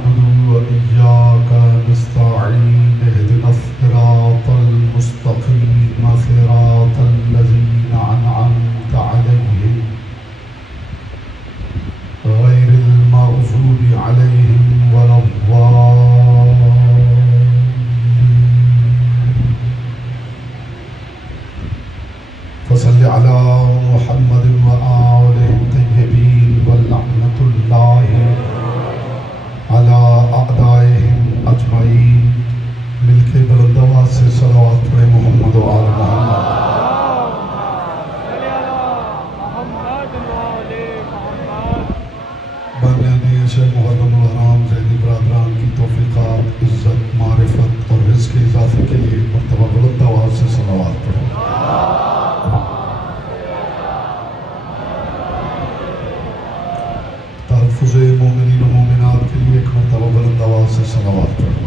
नअबुदु व इय्याका नस्तईन इहदिना सिरातल मुस्तक़ीम सिरातल लज़ीना अनअमता अलैहिम गैरिल मग़ज़ूबि अलैहिम वलद्दाल्लीन। फसल्लि अला मुहम्मदिन व आलिहि तय्यबीन व लअनतुल्लाहि अला अअदाइहिम अजमईन। मिलके बुलंद आवाज़ से सलावत पढ़े मोहम्मद व आल मोहम्मद। बानियाने शेख मुहर्रम अल हराम ज़ैदी बरादरान की तौफ़ीक़ात, इज़्ज़त, मारिफत और रिज़्क़ के इज़ाफ़े के लिए मर्तबा बुलंद आवाज़ से सलावत पढ़े। तहफ़्फ़ुज़े मोमिनीन व मोमिनात के लिए एक मर्तबा बुलंद आवाज़ से सलावत पढ़े।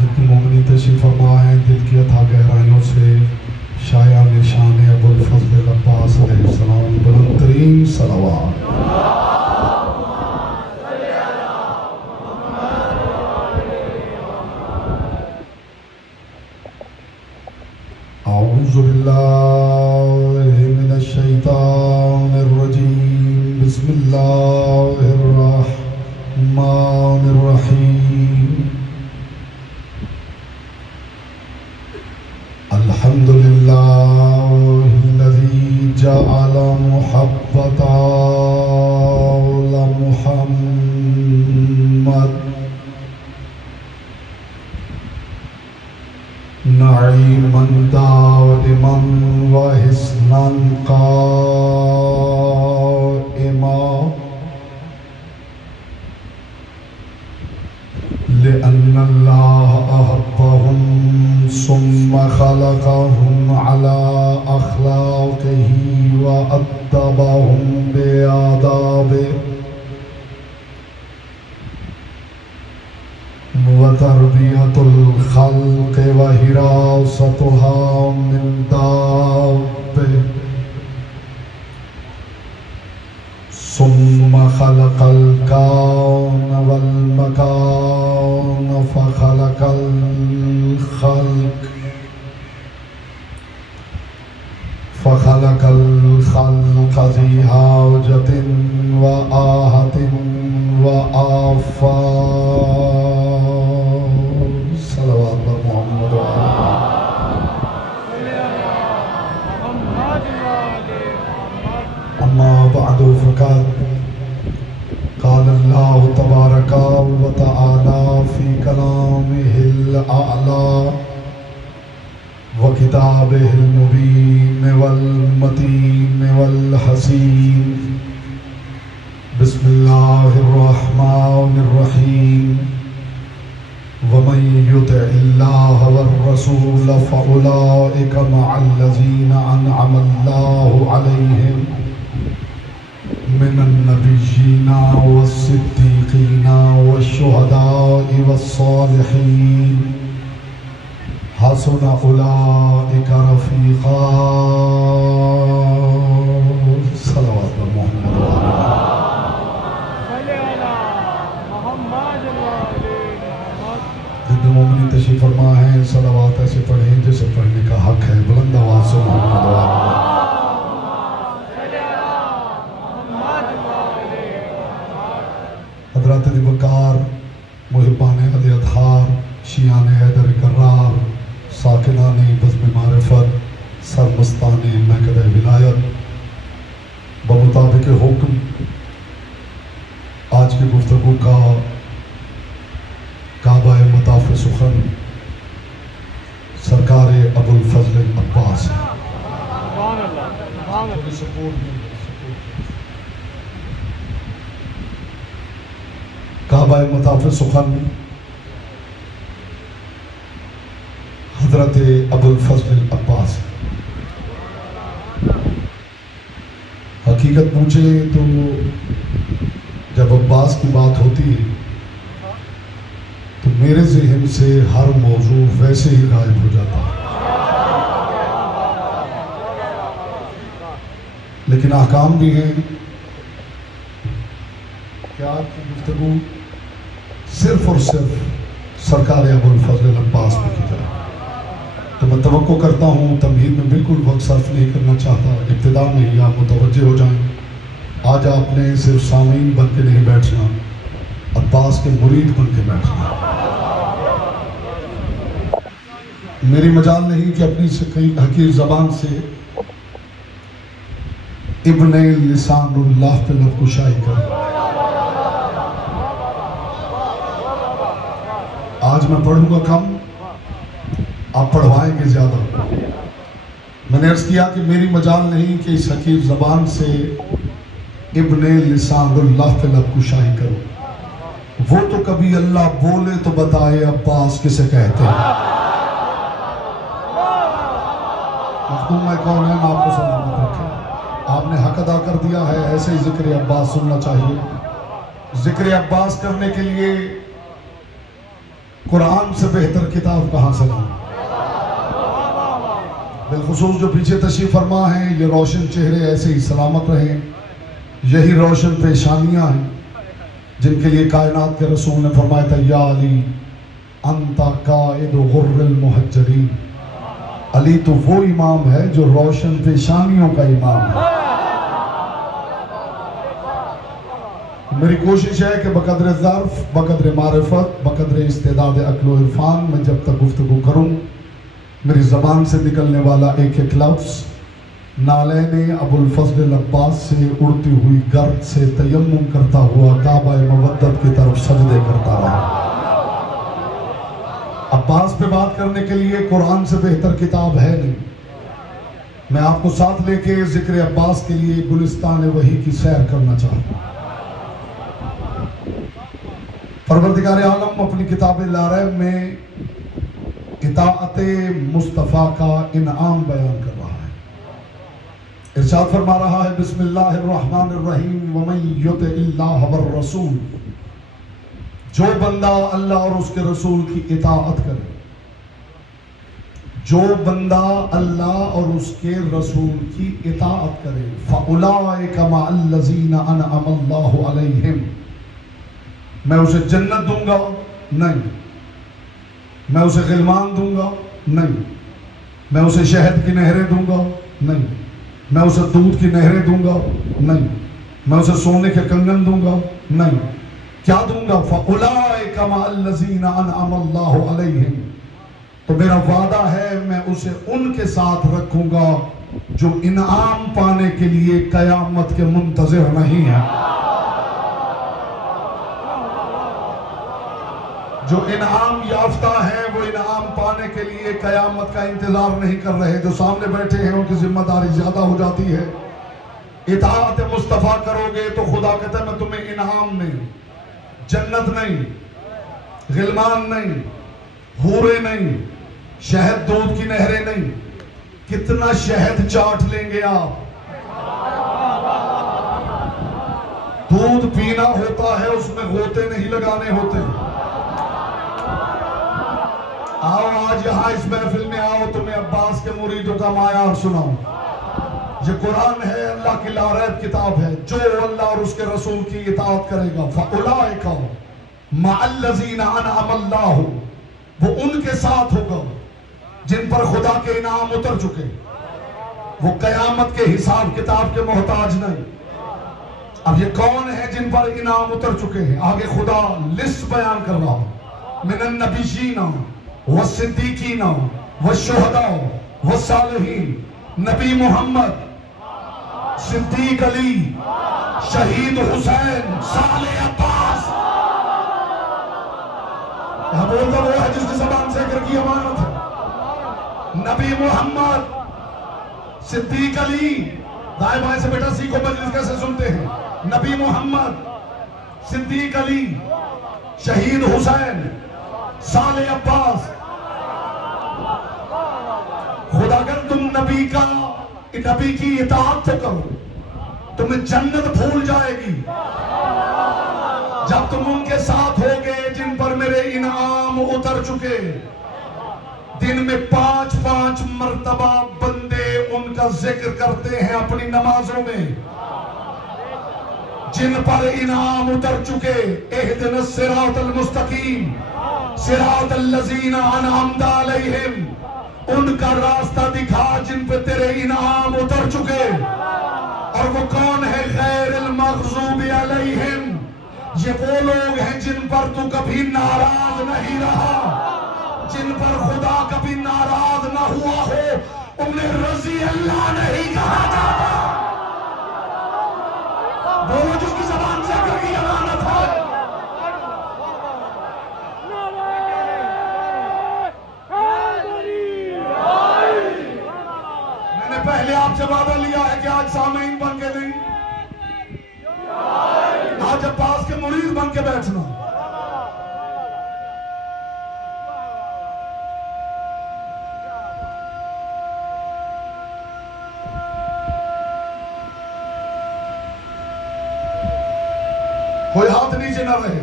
जितनी मोमिनी तशरीफ़ फरमा है दिल की अथा गहराइयों से शाया निशान अबुल फज़ल अब्बास अलैहिस्सलाम बुलंद तरीन सलावत। औज़ु बिल्लाहि मिनश शैतानिर रजीम। बिस्मिल्लाहिर रहमानिर रहीम। अल्हम्दुलिल्लाहिल्लज़ी जअल मुहब्बता ला मुहम्मद नईमन दाइमन व हिस्नन काइमा लिअन्नल्लाह अहब्बहुम सुम्मा खलक़हुम अला अख़लाक़िही व अद्दबहुम बिआदाबिही व तरबियतुल ख़ल्क़ व हिरासतुहा मिन दाब्बिह सुम्मा खलक़ल कौन वल मकान फ़खलक़ल ख़ल्क़ ख़ल्क़ ज़ी हाजतिन व आहतिन व आफ़ात। सल्लल्लाहु अलैहि मोहम्मद व अम्मा बअदु फ़क़द क़ाल अल्लाहु तबारक व तआला फ़ी कलामिहिल अअला व किताबिहिल मुबीन वल मतीन वल हसीन। बिस्मिल्लाहिर रहमानिर रहीम। वमन युतिइल्लाह वर रसूल फ़उलाइका मअल्लज़ीना अनअमल्लाहु अलैहिम मिनन नबिय्यीना वस्सिद्दीक़ीना वश्शुहदाኢ वस्सालिहीन हसुन उलाइका रफ़ीक़ा। सल्लल्लाहु अलैहि मोहम्मद। जितने मोमिनी तशरीफ़ फरमा है सलावत ऐसे पढ़ें जैसे पढ़ने का हक है। बुलंद आवाज़ से मोहम्मद व हज़रात वक़ार मुहिब्बान अली अतहार शियान हैदर कर्रार साकिनान बज़्म मारिफत सरमस्तान महकद विलायत बमुताबिक हुक्म आज की गुफ्तगू का काबा मताफ़ सुखन सरकार अबुल फज़ल अब्बास है। काबा मताफ़ सुखन हज़रत अबुल फज़ल अब्बास। हकीकत पूछे तो जब अब्बास की बात होती है तो मेरे ज़हन से हर मौजू वैसे ही गायब हो जाता है। लेकिन लेकिन अहकाम भी हैं। क्या आपकी गुफ्तगू सिर्फ और सिर्फ सरकार अबुल फजल अब्बास में की जाए, तो मैं तवक्को करता हूँ तमहीद में बिल्कुल वक्त सर्फ नहीं करना चाहता, इब्तिदा में ही आप मुतवज्जे हो जाएं। आज आपने सिर्फ सामीन बन के नहीं बैठना, अब्बास के मुरीद बन के बैठना। मेरी मजाल नहीं कि अपनी हकीर ज़बान से इब्ने लिसानुल्लाह पे लब कुशाई कर। आज मैं पढ़ूंगा कम, आप पढ़वाएंगे ज्यादा। मैंने अर्ज किया कि मेरी मजाल नहीं कि इस हकीर ज़बान से इब्ने लिसानुल्लाह पे लब कुशाई करो। वो तो कभी अल्लाह बोले तो बताए अब्बास किसे कहते हैं। मैं कौन है, आपको सलामत रखे। आपने हक अदा कर दिया है, ऐसे ही जिक्र अब्बास सुनना चाहिए। जिक्र अब्बास करने के लिए कुरान से बेहतर किताब कहां से लाऊं। बिलखुसूस जो पीछे तशरीफ फरमा है, ये रोशन चेहरे ऐसे ही सलामत रहे, यही रोशन पेशानियां हैं जिनके लिए कायनात के रसूल ने फरमाया था, या अली अंता काइद गुर्रिल मुहज्जरीन। अली तो वो इमाम है जो रोशन पेशानियों का इमाम है। मेरी कोशिश है कि बकदर ज़र्फ, बकदर मारिफत, बकदर इस्तेदाद अक्ल इरफान में जब तक गुफ्तगू करूं, मेरी ज़बान से निकलने वाला एक एक लफ्ज़ नालैन अबुल फजल अब्बास से उड़ती हुई गर्द से तयम्मुम करता हुआ काबा मवद्दत की तरफ सजदे करता रहा। अब्बास पे बात करने के लिए कुरान से बेहतर किताब है नहीं। मैं आपको साथ लेके जिक्र अब्बास के लिए गुलिस्तान वही की सैर करना चाहता हूं। परवरदिगार आलम अपनी किताब लारैब में इताअते मुस्तफ़ा का इनाम बयान कर रहा है। इरशाद फरमा रहा है, बिस्मिल्लाहिर्रहमानिर्रहीम वमन युतिइल्लाह वर रसूल। जो बंदा अल्लाह और उसके रसूल की इताअत करे, जो बंदा अल्लाह और उसके रसूल की इताअत करे, फउलाइका मअल्लज़ीना अनअमल्लाहु अलैहिम। मैं उसे जन्नत दूंगा नहीं, मैं उसे गिलमान दूंगा नहीं, मैं उसे शहद की नहरें दूंगा नहीं, मैं उसे दूध की नहरें दूंगा नहीं, मैं उसे सोने के कंगन दूंगा नहीं। क्या दूंगा? फउलाइका मअल्लज़ीना अनअमल्लाहु अलैहिम। तो मेरा वादा है मैं उसे उनके साथ रखूंगा जो इनाम पाने के लिए कयामत के मुंतज़िर नहीं है, जो इनाम याफ्ता है, वो इनाम पाने के लिए कयामत का इंतजार नहीं कर रहे। जो सामने बैठे हैं उनकी जिम्मेदारी ज्यादा हो जाती है। इताअत मुस्तफ़ा करोगे तो खुदा कहता है मैं तुम्हें इनाम नहीं, जन्नत नहीं, गिलमान नहीं, हूरे नहीं, शहद दूध की नहरें नहीं। कितना शहद चाट लेंगे आप। दूध पीना होता है, उसमें गोते नहीं लगाने होते। आओ आज यहाँ इस महफिल में आओ, तुम्हें अब्बास के मुरीदों का मायार सुनाओ। ये कुरान है, अल्लाह की लारैब किताब है। जो अल्लाह और उसके रसूल की इताअत करेगा, फउलाइका मअल्लज़ीना अनअमल्लाहु, वो उनके साथ होगा जिन पर खुदा के इनाम उतर चुके। वो कयामत के हिसाब किताब के मोहताज नहीं। अब ये कौन है जिन पर इनाम उतर चुके हैं? आगे खुदा लिस्ट बयान कर रहा है। मिनन नबिय्यीना व सिद्दीकीना व शुहदा व सालिहीन। नबी मोहम्मद, सिद्दीक अली, शहीद हुसैन, साले अब्बास। यहां बोलता वो है जिसकी ज़बान से जिक्र की अमानत है। नबी मोहम्मद, सिद्दीक अली। दाएं बाएं से बेटा सीखो मजलिस कैसे सुनते हैं। नबी मोहम्मद, सिद्दीक अली, शहीद हुसैन, साले अब्बास। खुदा अगर तुम नबी की इताअत तो करो, तुम्हें जन्नत भूल जाएगी। जब तुम उनके साथ होगे जिन पर मेरे इनाम उतर चुके। दिन में 5-5 मर्तबा बंदे उनका का जिक्र करते हैं अपनी नमाजों में, जिन पर इनाम उतर चुके। इहदिनस सिरातल मुस्तकीम सिरातल लजीना अनअमता अलैहिम, उनका रास्ता दिखा जिन पे तेरे इनाम उतर चुके। और वो कौन है? गैरिल मग़ज़ूबि अलैहिम, ये वो लोग हैं जिन पर तू कभी नाराज नहीं रहा, जिन पर खुदा कभी नाराज ना हुआ हो, उन्हें रज़ी अल्लाह नहीं कहा जाता। बोलो जिसकी ज़बान से अकल की अमानत है। मैंने पहले आपसे वादा लिया है कि आज सामीन बन के नहीं, आज अब्बास के मुरीद बन के बैठना। कोई हाथ नीचे ना रहे।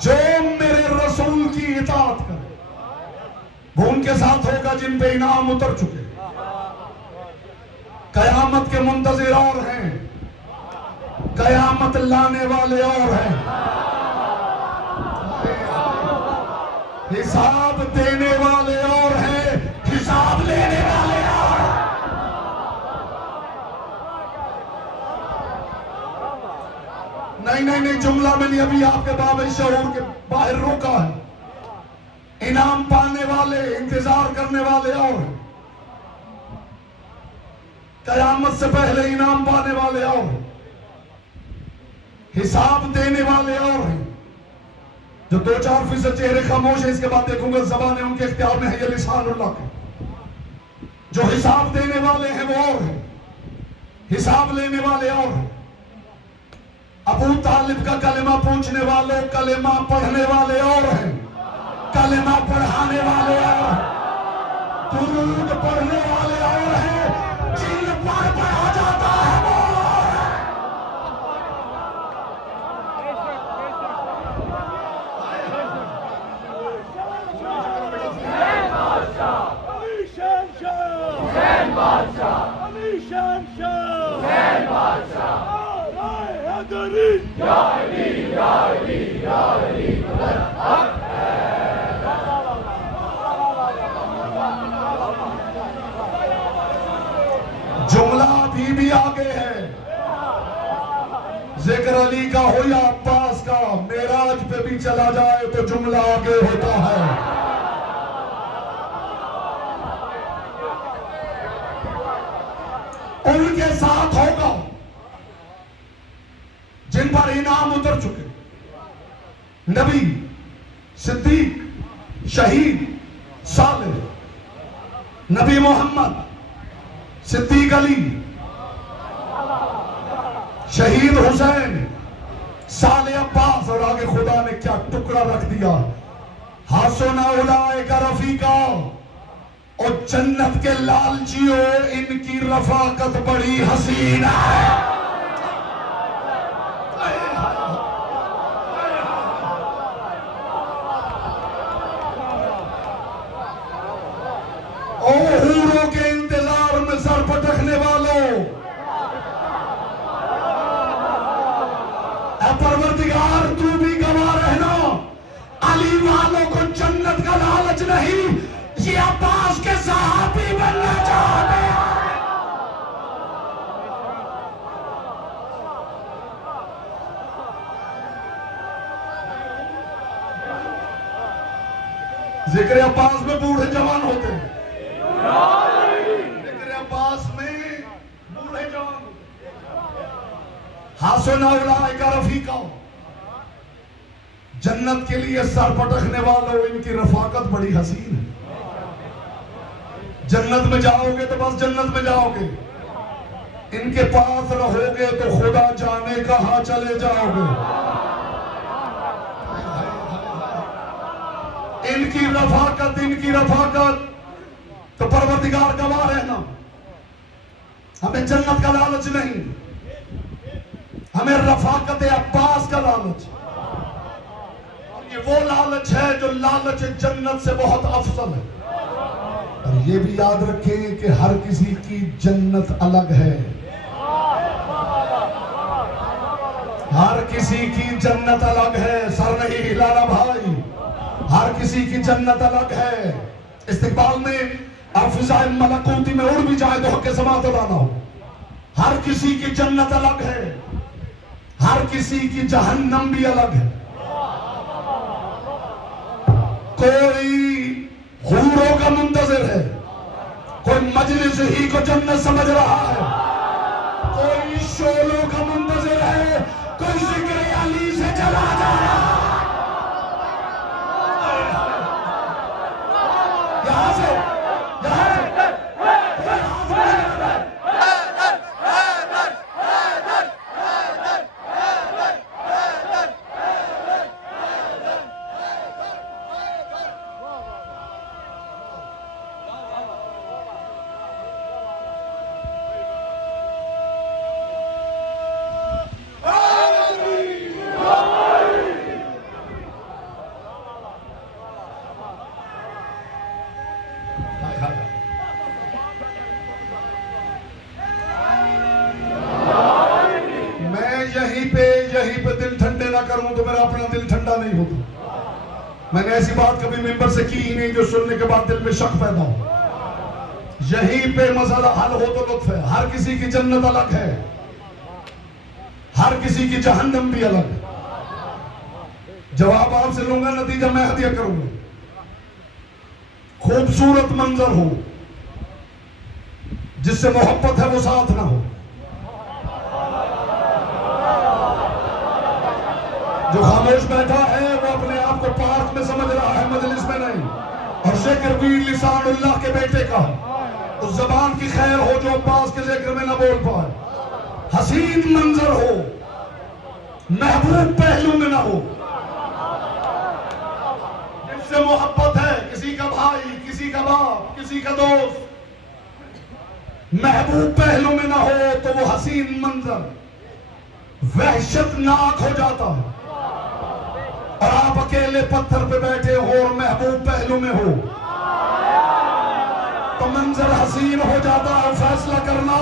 जो मेरे रसूल की इताअत करे वो उनके साथ होगा जिन पे इनाम उतर चुके। कयामत के मुंतजिर और हैं, कयामत लाने वाले और हैं, हिसाब देने वाले और हैं, हिसाब लेने वाले और। नहीं, जुमला मैंने अभी आपके बाबे शऊर के बाहर रोका है। इनाम पाने वाले, इंतजार करने वाले और हैं, कयामत से पहले इनाम पाने वाले और हैं, हिसाब देने वाले और हैं। जो 2-4% चेहरे खामोश है, इसके बाद देखूंगा ज़बानें उनके इख्तियार में है, ये लिसानुल्लाह के। जो हिसाब देने वाले हैं वो और हैं, हिसाब लेने वाले और हैं। अबू तालिब का कलेमा पूछने वाले, कलेमा पढ़ने वाले और हैं, कलेमा पढ़ाने वाले और, दुरूद पढ़ने वाले और हैं, जिन पर पढ़ा जाता है वो और है। जुमला अभी भी आगे है। जिक्र अली का हो या अब्बास का, मेराज पे भी चला जाए तो जुमला आगे होता है। उनके साथ होगा जिन पर इनाम उतर चुके, नबी, सिद्दीक, शहीद, सालिह, नबी मोहम्मद, सिद्दीक अली, शहीद हुसैन, साले अब्बास, और आगे खुदा ने क्या टुकड़ा रख दिया, हासुना उलाइका रफीका, और जन्नत के लालचियों इनकी रफाकत बड़ी हसीन है। ओ हूरों के इंतजार में सर पटकने वालों, परवरदिगार तू भी गवाह रहना, अली वालों को जन्नत का लालच नहीं, ये अब्बास के सहाबी बनना चाहते हैं। जिक्र अब्बास में बूढ़े जवान होते हैं, जिक्र अब्बास में बूढ़े जवान, हासुना उलाइका रफीका, जन्नत के लिए सर पटकने वालों इनकी रफाकत बड़ी हसीन है। जन्नत में जाओगे तो बस जन्नत में जाओगे, इनके पास रहोगे तो खुदा जाने कहां चले जाओगे। इनकी रफाकत तो परवरदिगार गवाह रहना, हमें जन्नत का लालच नहीं, हमें रफाकत अब्बास का लालच। ये वो लालच है जो लालच जन्नत से बहुत अफजल है। और ये भी याद रखें कि हर किसी की जन्नत अलग है। हर किसी की जन्नत अलग है। सर नहीं हिलाना भाई। हर किसी की जन्नत अलग है। इस्तिकबाल में और फिजाए मलकूती में उड़ भी जाए तो हक समात अदा ना हो। हर किसी की जन्नत अलग है। हर किसी की जहन्नम भी अलग है। कोई हूरों का मुंतजिर है, कोई मजलिस ही को जन्नत समझ रहा है, कोई शोलों का मुंतजिर है, कोई जिक्र अली से चला जा रहा है। यहां से यहीं पे दिल ठंडे ना करूं तो मेरा अपना दिल ठंडा नहीं होता। मैंने ऐसी बात कभी मिंबर से की ही नहीं जो सुनने के बाद दिल में शक पैदा हो। यहीं पे मसला हल हो तो लुत्फ है। हर किसी की जन्नत अलग है, हर किसी की जहन्नम भी अलग है। जवाब आपसे लूंगा, नतीजा मैं हदिया करूंगा। खूबसूरत मंजर हो, जिससे मोहब्बत है वो साथ ना हो। जो खामोश बैठा है वो अपने आप को पार्क में समझ रहा है, मजलिस में नहीं। और जिक्र भी लिसानुल्लाह के बेटे का, उस जबान की खैर हो जो अब्बास के जिक्र में न बोल पाए। हसीन मंजर हो, महबूब पहलू में ना हो, जिससे मोहब्बत है, किसी का भाई, किसी का बाप, किसी का दोस्त, महबूब पहलू में ना हो तो वो हसीन मंजर वहशतनाक हो जाता है। और आप अकेले पत्थर पे बैठे हो और महबूब पहलू में हो तो मंजर हसीन हो जाता है। फैसला करना,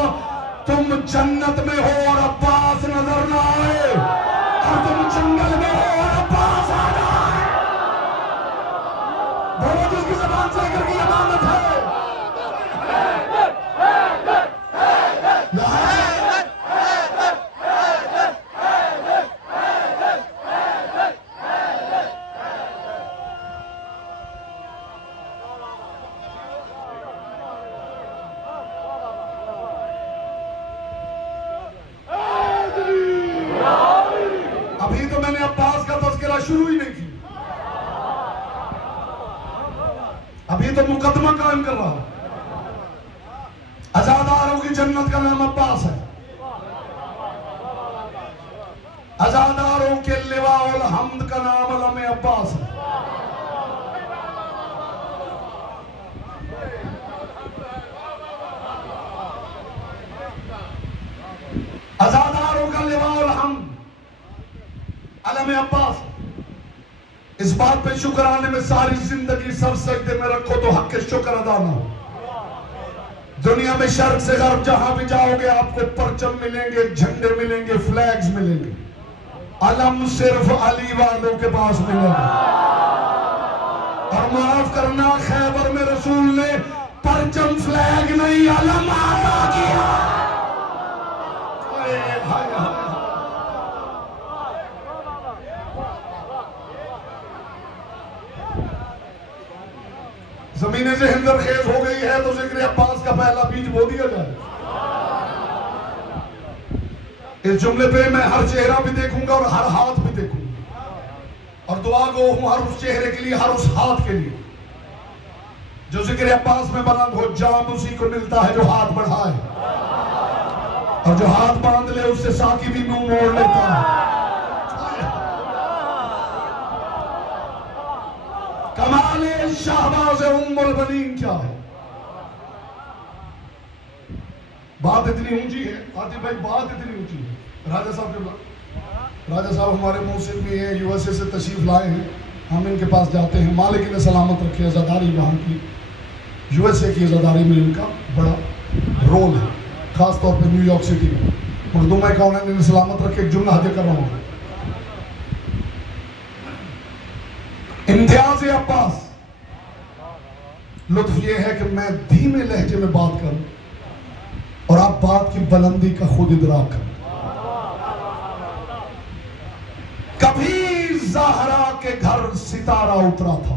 तुम जन्नत में हो और अब्बास नजर ना आए, और तुम जंगल में हो और अब्बास आ जाए। बोलो जिसकी जबान से जिक्र की अमानत है। अभी तो मैंने अब्बास का तज़किरा शुरू ही नहीं की, अभी तो मुकदमा कायम कर रहा हूं। आजादारों की जन्नत का नाम अब्बास है। आजादारों के लिवाउल हम्द का नाम अलम अब्बास है। आजादारों का लिवाउल हम्द अलम अब्बास। इस बात पे शुक्राने में सारी जिंदगी सर सजदे में रखो तो हक के शुक्र अदा ना हो। दुनिया में शर्क से गर्ब जहां भी जाओगे आपको परचम मिलेंगे, झंडे मिलेंगे, फ्लैग्स मिलेंगे। अलम सिर्फ अली वालों के पास मिलेगा। और माफ करना, खैबर में रसूल ने परचम फ्लैग नहीं अलम अता किया। जमीने से हिंदर खेज हो गई है तो जिक्र अब्बास का पहला बीज बो दिया जाए। इस जुमले पे मैं हर चेहरा भी देखूंगा और हर हाथ भी देखूंगा और दुआ गो हूं हर उस चेहरे के लिए, हर उस हाथ के लिए जो जिक्र अब्बास में बुलंद हो। जाम उसी को मिलता है जो हाथ बढ़ाए, और जो हाथ बांध ले उससे साकी भी मुंह मोड़ लेता है। कमाले शाहबाज उम्मुल बनीन क्या है? बात इतनी ऊंची है आतिफ भाई, बात इतनी ऊंची है। राजा साहब के राजा साहब हमारे मौसिम भी हैं, यूएसए से तशरीफ लाए हैं। हम इनके पास जाते हैं, मालिक ने सलामत रखे, अज़ादारी वहाँ की यूएसए की अज़ादारी में इनका बड़ा रोल है, ख़ास तौर पे न्यूयॉर्क सिटी में। उर्दू में कौन है, इन्हें सलामत रखे, एक जुमला हज कर रहा हूँ। इम्तियाज अब्बास, लुत्फ ये है कि मैं धीमे लहजे में बात करूं और आप बात की बुलंदी का खुद इदराक करें। कभी ज़हरा के घर सितारा उतरा था,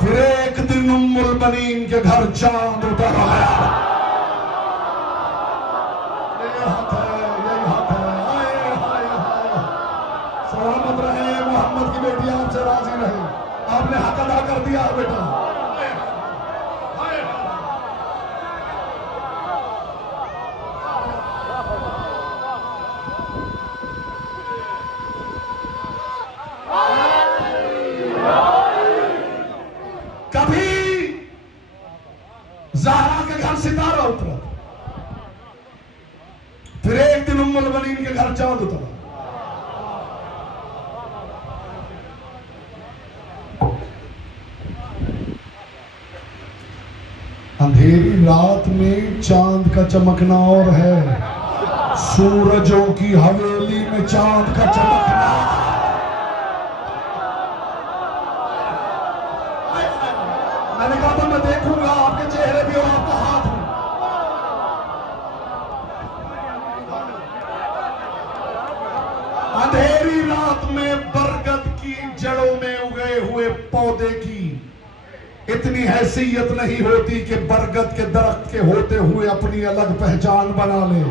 फिर एक दिन उम्मुल बनीन के घर चांद उतर आया। ये हक है, यही हक है। हाय हाय हाय, सलामत रहे मोहम्मद की बेटी, आपसे राजी रहे, आपने हक अदा कर दिया बेटा। कभी ज़हरा के घर सितारा उतरा, फिर एक दिन उम्मुल बनीन के घर चांद उतरा। अंधेरी रात में चांद का चमकना और है, सूरजों की हवेली में चांद का चमकना। मैंने कहा था मैं देखूंगा आपके चेहरे भी और आपका हाथ भी। अंधेरी रात में बरगद की जड़ों में उगे हुए पौधे की इतनी हैसियत नहीं होती कि बरगद के दरख्त के होते हुए अपनी अलग पहचान बना ले।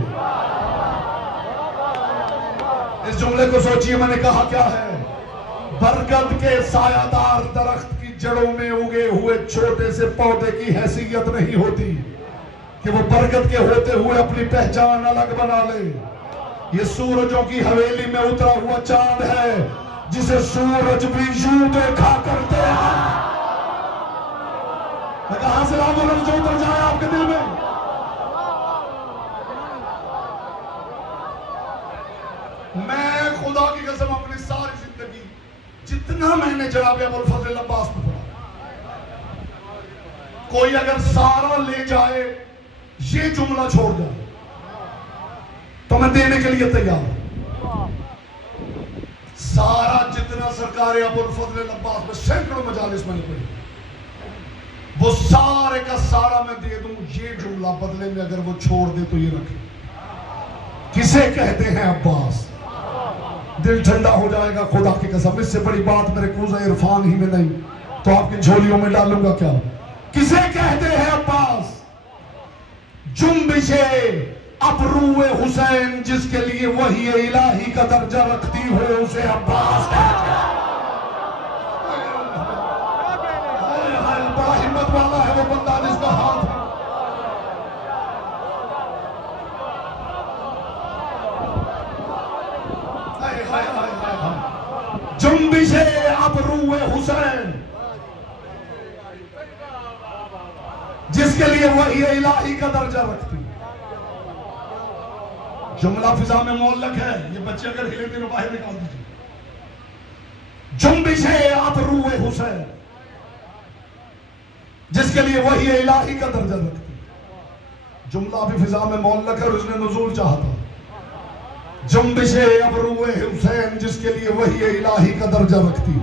इस जुमले को सोचिए, मैंने कहा क्या है? बरगद के सायादार दरख्त की जड़ों में उगे हुए छोटे से पौधे की हैसियत नहीं होती कि वो बरगद के होते हुए अपनी पहचान अलग बना ले। ये सूरजों की हवेली में उतरा हुआ चांद है, जिसे सूरज भी यूं देखा करते हैं। मैं कहां से लाऊं जो उतर जाए आपके दिल में? मैं खुदा की कसम अपनी सारी जिंदगी जितना मैंने जनाब अबुल फजल अब्बास को पढ़ा, कोई अगर सारा ले जाए, ये जुमला छोड़ जाए, तो मैं देने के लिए तैयार हूं। सारा जितना सरकार अबुल फजल अब्बास में सैकड़ों मजालिस मैंने पढ़ी, वो सारे का सारा मैं दे दूं। ये जुमला बदले में अगर वो छोड़ दे तो ये रखे, किसे कहते हैं अब्बास? दिल ठंडा हो जाएगा खुदा की कसम। इससे बड़ी बात मेरे कूज़ा इरफान ही में नहीं तो आपकी झोलियों में डालूंगा क्या। किसे कहते हैं अब्बास? जुम्बिशे अबरूए हुसैन, जिसके लिए वही इलाही का दर्जा रखती हो, उसे अब्बास कहते हैं। बड़ा हिम्मत वाला है वो बंदा जिसका हाथ है। जुम्बिशे अबरूए हुसैन, जिसके लिए वही इलाही का दर्जा रखती। जुमला फिजा में मोहल्लक है, ये बच्चे अगर हिले दिनों बाहर निकाल दीजिए। जुम्बिशे अबरूए हुसैन, जिसके लिए वही इलाही का दर्जा रखती। जुमला भी फिजा में मोहल्लक है और उसने नुज़ूल चाहा था। जुम्बिशे अबरूए हुसैन, जिसके लिए वही इलाही का दर्जा रखती।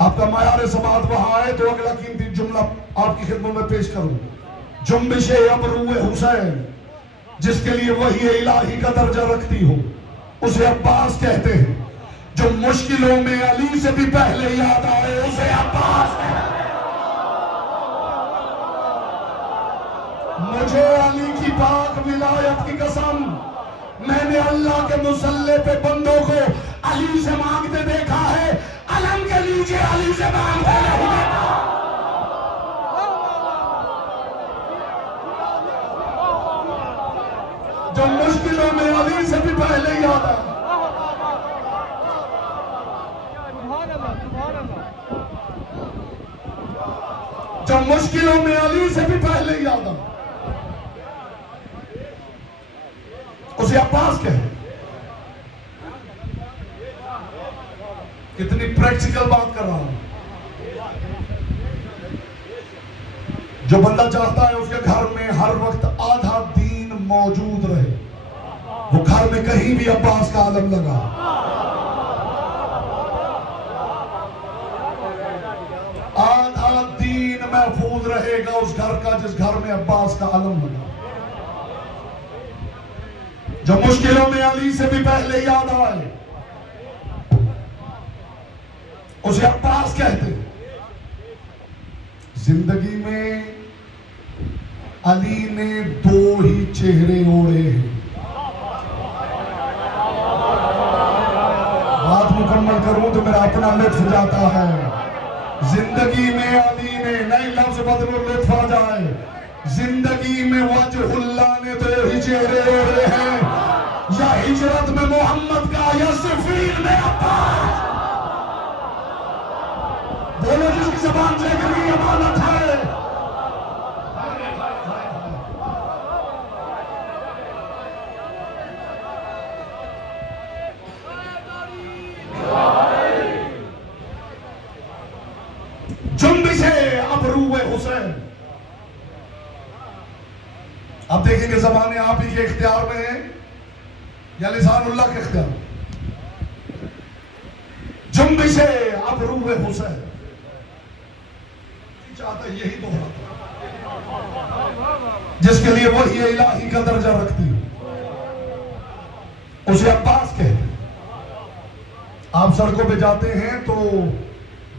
आपका मायार समात वहां आए तो अगला कीमती जुमला आपकी खिदमत में पेश करूं। जुम्बिशे अबरूए हुसैन, जिसके लिए वही इलाही का दर्जा रखती हो, उसे अब्बास कहते हैं। जो मुश्किलों में अली से भी पहले याद आए, उसे अब्बास कहते हैं। मुझे अली की पाक विलायत की कसम, मैंने अल्लाह के मुसल्ले पे बंदों को अली से मांगते देखा है, अलम के लीजिए अली से मांगते नहीं देखा। जो मुश्किलों में अली से भी पहले याद आया। जो मुश्किलों में अली से भी पहले याद आया, उसे अब्बास कहे। कितनी प्रैक्टिकल बात कर रहा हूं। जो बंदा चाहता है उसके घर में हर वक्त आधा दीन मौजूद रहे, वो घर में कहीं भी अब्बास का आलम लगा। आधा दीन महफूज रहेगा उस घर का जिस घर में अब्बास का आलम लगा। जो मुश्किलों में अली से भी पहले याद आए उसे अब्बास कहते। जिंदगी में अली ने दो ही चेहरे ओढ़े हैं। बात मुकम्मल करूं तो मेरा अपना लुत्फ जाता है। जिंदगी में अली ने, नए लफ्ज बदलो लुत्फ आ जाए, जिंदगी में वजहुल्लाह ने दो ही चेहरे ओढ़े हैं, या हिजरत में मोहम्मद का या सिफीन में अब्बास। बोलो जिसकी जबान से गिरी अमानत है। जुम्बिशे अबरूए हुसैन। अब देखेंगे जमाने आप ही के इख्तियार में है या लिसानुल्लाह के इख्तियार में। जुम्बिशे अबरूए हुसैन चाहता यही दोहराता जिसके लिए वही इलाही का दर्जा रखती है, उसे अब्बास कहते। आप सड़कों पे जाते हैं तो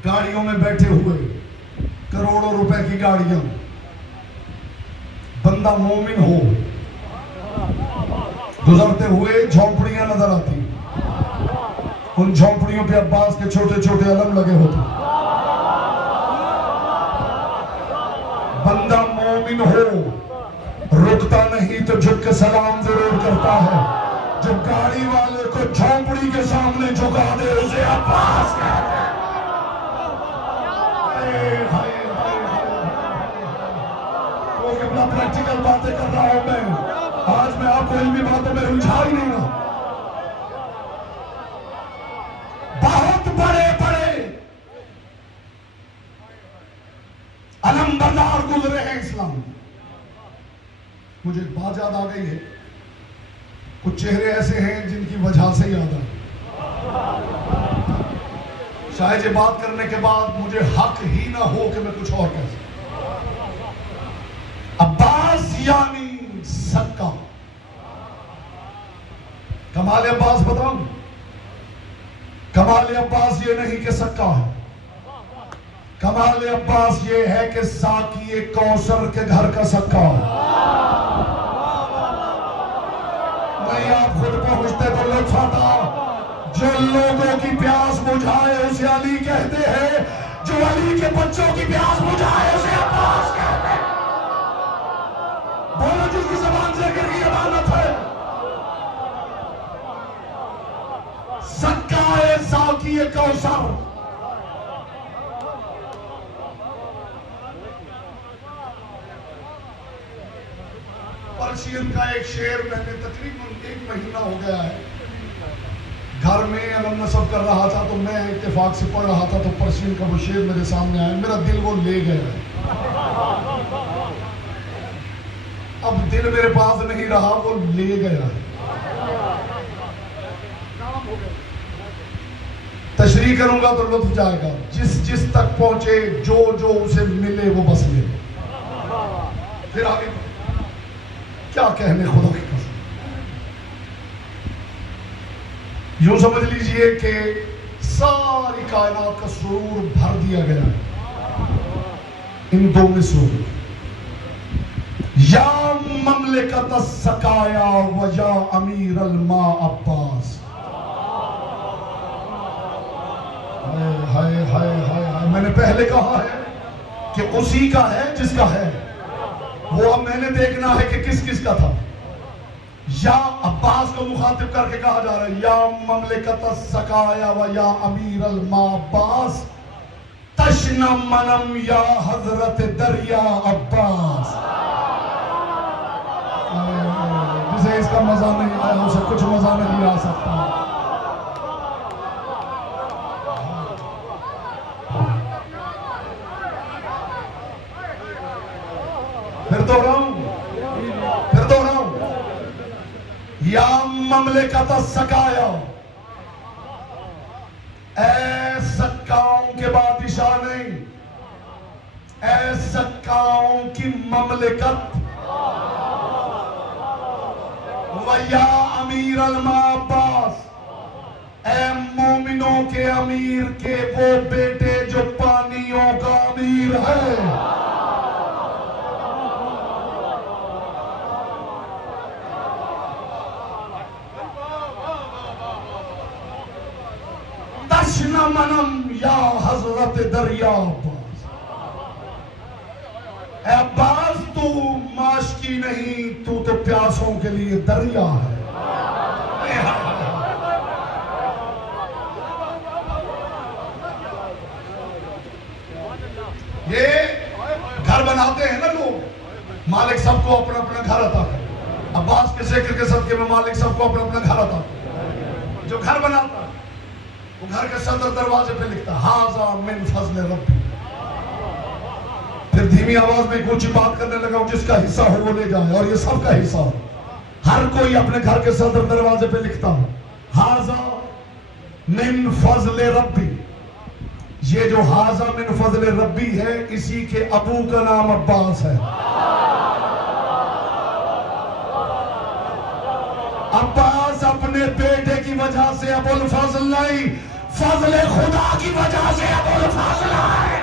गाड़ियों में बैठे हुए, करोड़ों रुपए की गाड़ियां, बंदा मोमिन हो, गुजरते हुए झोंपड़ियां नजर आती, उन झोंपड़ियों पे अब्बास के छोटे छोटे अलम लगे होते। बंदा मोमिन हो, रुकता नहीं तो झुक के सलाम जरूर करता है। जो गाड़ी वाले को झोंपड़ी के सामने झुका दे उसे अब्बास कहते हैं। प्रैक्टिकल बातें कर रहा हूं मैं आज। मैं आपको इल्मी बातों में उलझा ही नहीं रहा। बहुत बड़े बड़े अलमबरदार गुजरे हैं इस्लाम। मुझे एक बात याद आ गई है, कुछ चेहरे ऐसे हैं जिनकी वजह से याद आए। शायद ये बात करने के बाद मुझे हक ही ना हो कि मैं कुछ और कह सकूं। अब्बास यानी सक्का। कमाल अब्बास बताऊं, कमाल अब्बास ये नहीं कि सक्का है, कमाल अब्बास ये है कि साकी कौसर के घर का सक्का है। नहीं आप खुद पहुंचते तो लुत्फ आता। जो लोगों की प्यास बुझाए उसे अली कहते हैं, जो अली के बच्चों की प्यास बुझाए उसे अब्बास कहते हैं। बोलो जिसकी जबान से गिर गई अमानत है। सक्का साकी कौसर। पर्शियन का एक शेर मैंने तकरीबन 1 महीना हो गया है घर में अलम नसब कर रहा था, तो मैं इत्तेफाक से पढ़ रहा था तो पर्शियन का वो शेर मेरे सामने आया, मेरा दिल वो ले गया है। अब दिल मेरे पास नहीं रहा, वो ले गया है। तशरीह करूंगा तो लुत्फ जाएगा। जिस जिस तक पहुंचे, जो जो उसे मिले वो बस ले। फिर आगे क्या कहने खुदा की कसम। यूं समझ लीजिए कि सारी कायनात का सुरूर भर दिया गया इन 2 मिसरों में। या ममलिकत सकाया व या अमीर अलमा अब्बास। हाय हाय हाय हाय। मैंने पहले कहा है कि उसी का है जिसका है, वो अब मैंने देखना है कि किस किस का था। या अब्बास को मुखातिब करके कहा जा रहा है, या ममलिकत सकाया व या अमीर अलमा अब्बास तशना मनम या हजरत दरिया अब्बास। जिसे इसका मजा नहीं आया उसे कुछ मजा नहीं आ सकता। दोहराऊं, फिर दोहराऊं। या ममलिकत सकाया, ऐ सक्काओं के बादशाह नहीं, ऐ सक्काओं की ममलिकत। वया अमीर अलमा अब्बास, ऐ मोमिनों के अमीर के वो बेटे जो पानियों का अमीर है। तशना मनम या हजरत दरिया अब्बास, अब्बास तू माशकी नहीं, तू तो प्यासों के लिए दरिया है। ये घर बनाते हैं ना लोग, मालिक सबको अपना अपना घर अता करे। अब्बास के जिक्र के सदके में मालिक सबको अपना अपना घर अता करे। जो घर बनाता है वो घर के सदर दरवाजे पे लिखता हाजा मिन फजल रब्बी। फिर धीमी आवाज में कुछ बात करने लगा, जिसका हिस्सा हो वो ले जाए, और ये सबका हिस्सा हो। हर कोई अपने घर के सदर दरवाजे पे लिखता है हाजा मिन फजल रब्बी। ये जो हाजा मिन फजल रब्बी है, इसी के अबू का नाम अब्बास है। अब्बास अपने बेटे की वजह से अबुल फजल नहीं, फजल खुदा की वजह से अबुल फजल है।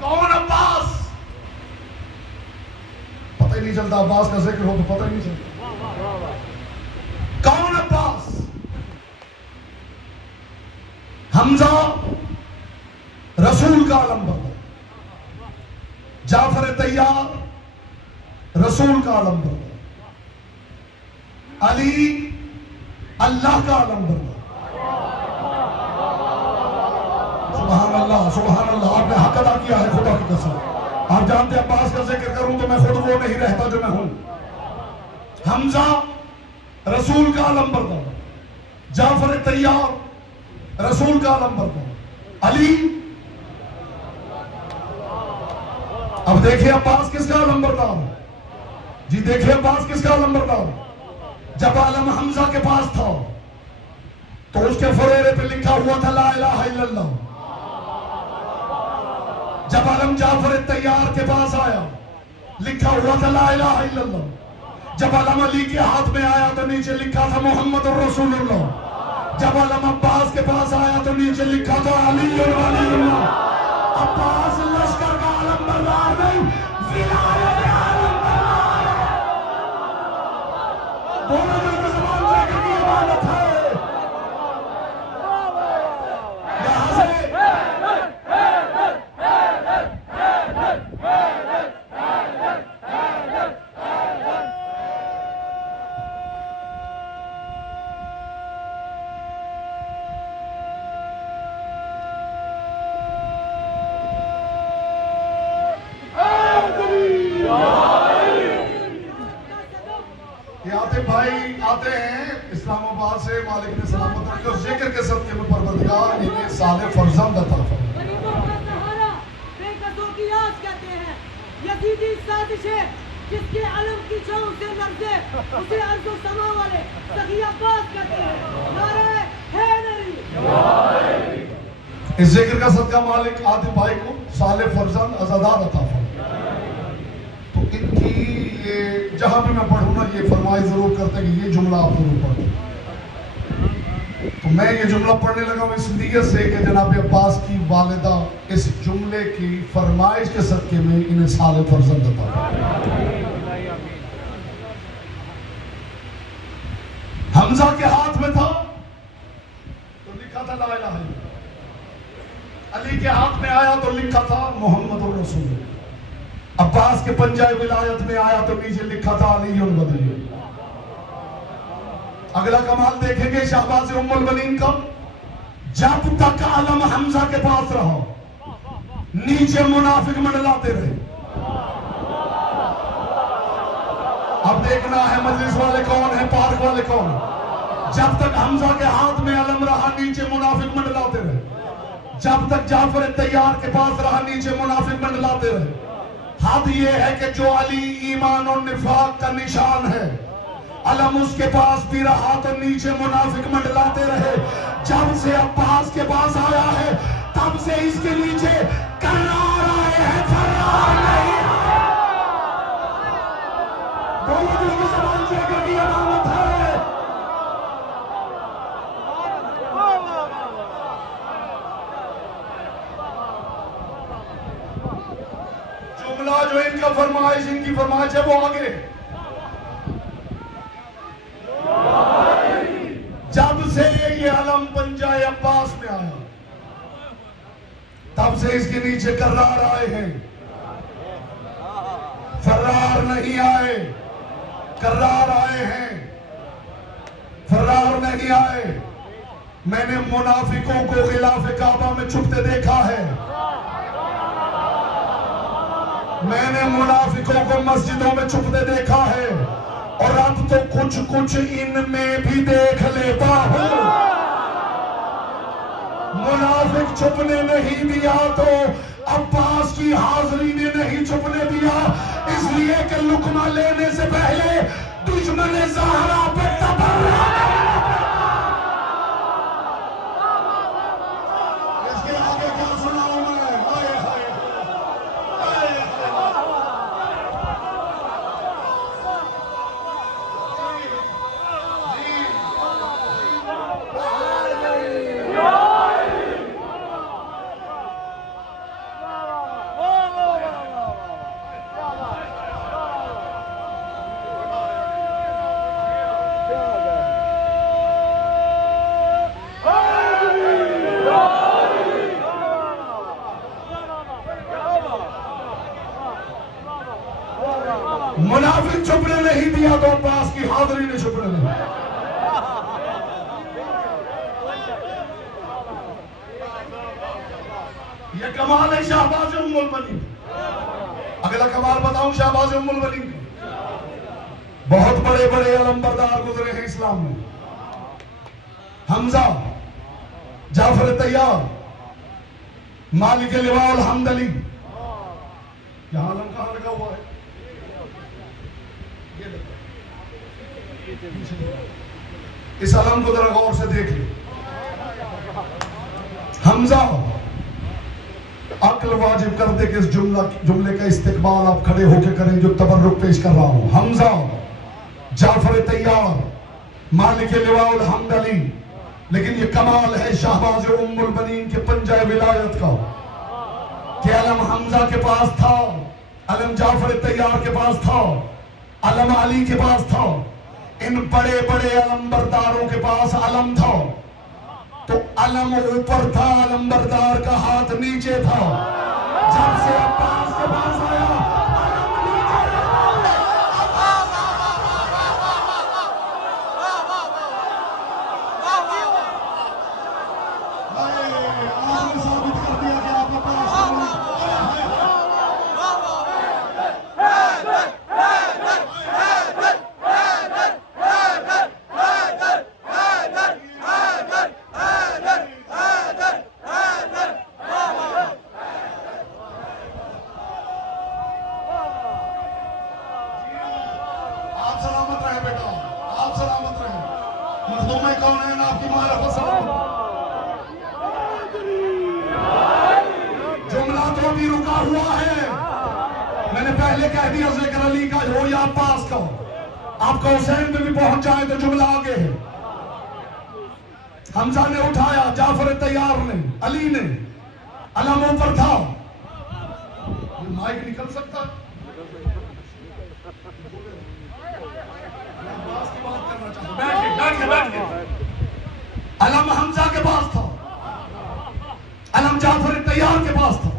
कौन अब्बास? पता ही नहीं चलता, अब्बास का जिक्र हो तो पता ही नहीं चलता। कौन अब्बास? हमजा रसूल का आलम बरदार, जाफर तैयार रसूल का आलम बरदार, अली अल्लाह का आलम बरदार। सुभान अल्लाह, सुभान अल्लाह। आपने हक अदा किया है खुदा की कसम। आप जानते हैं अब्बास का जिक्र करूं तो मैं खुद वो नहीं रहता जो मैं हूं। हमजा रसूल का आलम बरदार, जाफर तैयार रसूल का आलम बरदार, अली। अब देखिए अब्बास किसका आलम बरदार है जी, देखिए अब्बास किसका आलम बरदार। जब आलम हमजा के पास था तो उसके फुरेरे पे लिखा हुआ था ला इलाहा इल्लल्लाह। जब आलम जाफर तैयार के पास आया लिखा हुआ था ला इलाहा इल्लल्लाह। जब आलम अली के हाथ में आया तो नीचे लिखा था मोहम्मद रसूलुल्लाह। जब आलम अब्बास के पास आया तो नीचे लिखा था अली वलीउल्लाह। अब्बास लश्कर का आलम बरदार नहीं, विलायत आलम बरदार है। बोलो जो मुसलमान जिक्र की इबादत है। यहां से भाई आते हैं इस्लामाबाद से, मालिक ने सलामत रखे और जिक्र के सदके में परवरदिगार इन्हें साले फरजंद अता फरमाए। यजीदी साजिशें जिसके अलम की छांव से लर्ज़े उसे अर्ज़ो समा वाले सगी अब्बास कहते हैं। नारे हैदरी। इस जिक्र का सदका मालिक आदिम भाई को साले फरजंद अज़ादार अता फरमाए। तो इनकी ये जहां भी मैं पढ़ूं ना ये फरमाइश जरूर करते हैं कि ये जुमला आप जरूर पढ़ें। तो मैं ये जुमला पढ़ने लगा हूं इस नीयत से कि जनाब अब्बास की वालिदा इस जुमले की फरमाइश के सदके में इन्हें साले फरजंद अता फरमाए। हमजा के हाथ में था तो लिखा था ला इलाहा इल्लल्लाह। अली के हाथ में आया तो लिखा था मोहम्मद रसूल। अब्बास के पंजाए विलायत में आया तो नीचे लिखा था अली वली। अगला कमाल देखेंगे शाहबाज उम्मुल बनीन का, जब तक आलम हमजा के पास रहा नीचे मुनाफिक मंडलाते रहे। अब देखना है मजलिस वाले कौन है, पार्क वाले कौन है। जब तक हमजा के हाथ में अलम रहा नीचे मुनाफिक मंडलाते रहे, जब तक जाफर तैयार के पास रहा नीचे मुनाफिक मंडलाते रहे। हद ये है कि जो अली ईमान और निफाक का निशान है, अलम उसके पास भी रहा तो नीचे मुनाफिक मंडलाते रहे। जब से अब्बास के पास आया है तब से इसके नीचे करार आए हैं, फरार नहीं। दोनों दिल की जबान से की अलामत है। जुमला जो इनका फरमाइश, इनकी फरमाइश है वो आगे। जब से ये अलम पंजाए अब्बास में आया तब से इसके नीचे करार आए हैं, फरार नहीं आए। करार आए हैं, फरार नहीं आए। मैंने मुनाफिकों को खिलाफे काबा में छुपते देखा है, मैंने मुनाफिकों को मस्जिदों में छुपते देखा है, और अब तो कुछ कुछ इनमें भी देख लेता हूं। मुनाफिक छुपने नहीं दिया तो अब्बास की हाजिरी ने नहीं छुपने दिया, इसलिए कि लुकमा लेने से पहले दुश्मन ज़हरा पे तबर्रा। इसके आगे क्या सुनाऊं मैं? हाय हाय मुनाफिक छुपने नहीं दिया तो अब्बास की हाजिरी ने छुपने नहीं। ये कमाल है शाहबाज उम्मुल बनीन। अगला कमाल बताऊं शाहबाज उम्मुल बनीन। बहुत बड़े बड़े अलमबरदार गुजरे हैं इस्लाम में। हमजा, जाफर तैयार, मालिक लिवाउल हमदली। यहां अलम कहां लगा हुआ है? इस अलम को जरा गौर से देख लो। हमजा, अक्ल वाजिब कर दे कि इस जुमले का इस्तेकबाल आप खड़े होकर करें जो तबर्रुक पेश कर रहा हूं। हमजा, जाफर तैयार, मालिक लिवाउल हमदली। लेकिन ये कमाल है शाहबाज उम्मुल बनीन के पंजाए विलायत का कि अलम हमजा के पास था, अलम जाफर तैयार के पास था, अलम अली के पास था। इन बड़े बड़े अलमबरदारों के पास अलम था तो अलम ऊपर था, अलमबरदार का हाथ नीचे था। जब से अब्बास के पास आया अलम नीचे आपने साबित कर दिया कि आप अब्बास कौन है ना आपकी मारिफत सलामत। जुमला तो अभी रुका हुआ है। मैंने पहले कह दिया ज़िक्र अली का हो या अब्बास का, आपका हुसैन में भी पहुंच जाए तो जुमला आगे है। हमजा ने उठाया, जाफर तैयार ने, अली ने, अलम ऊपर था। माइक निकल सकता है? अलम हमजा के पास था, अलम जाफर तैयार के पास था,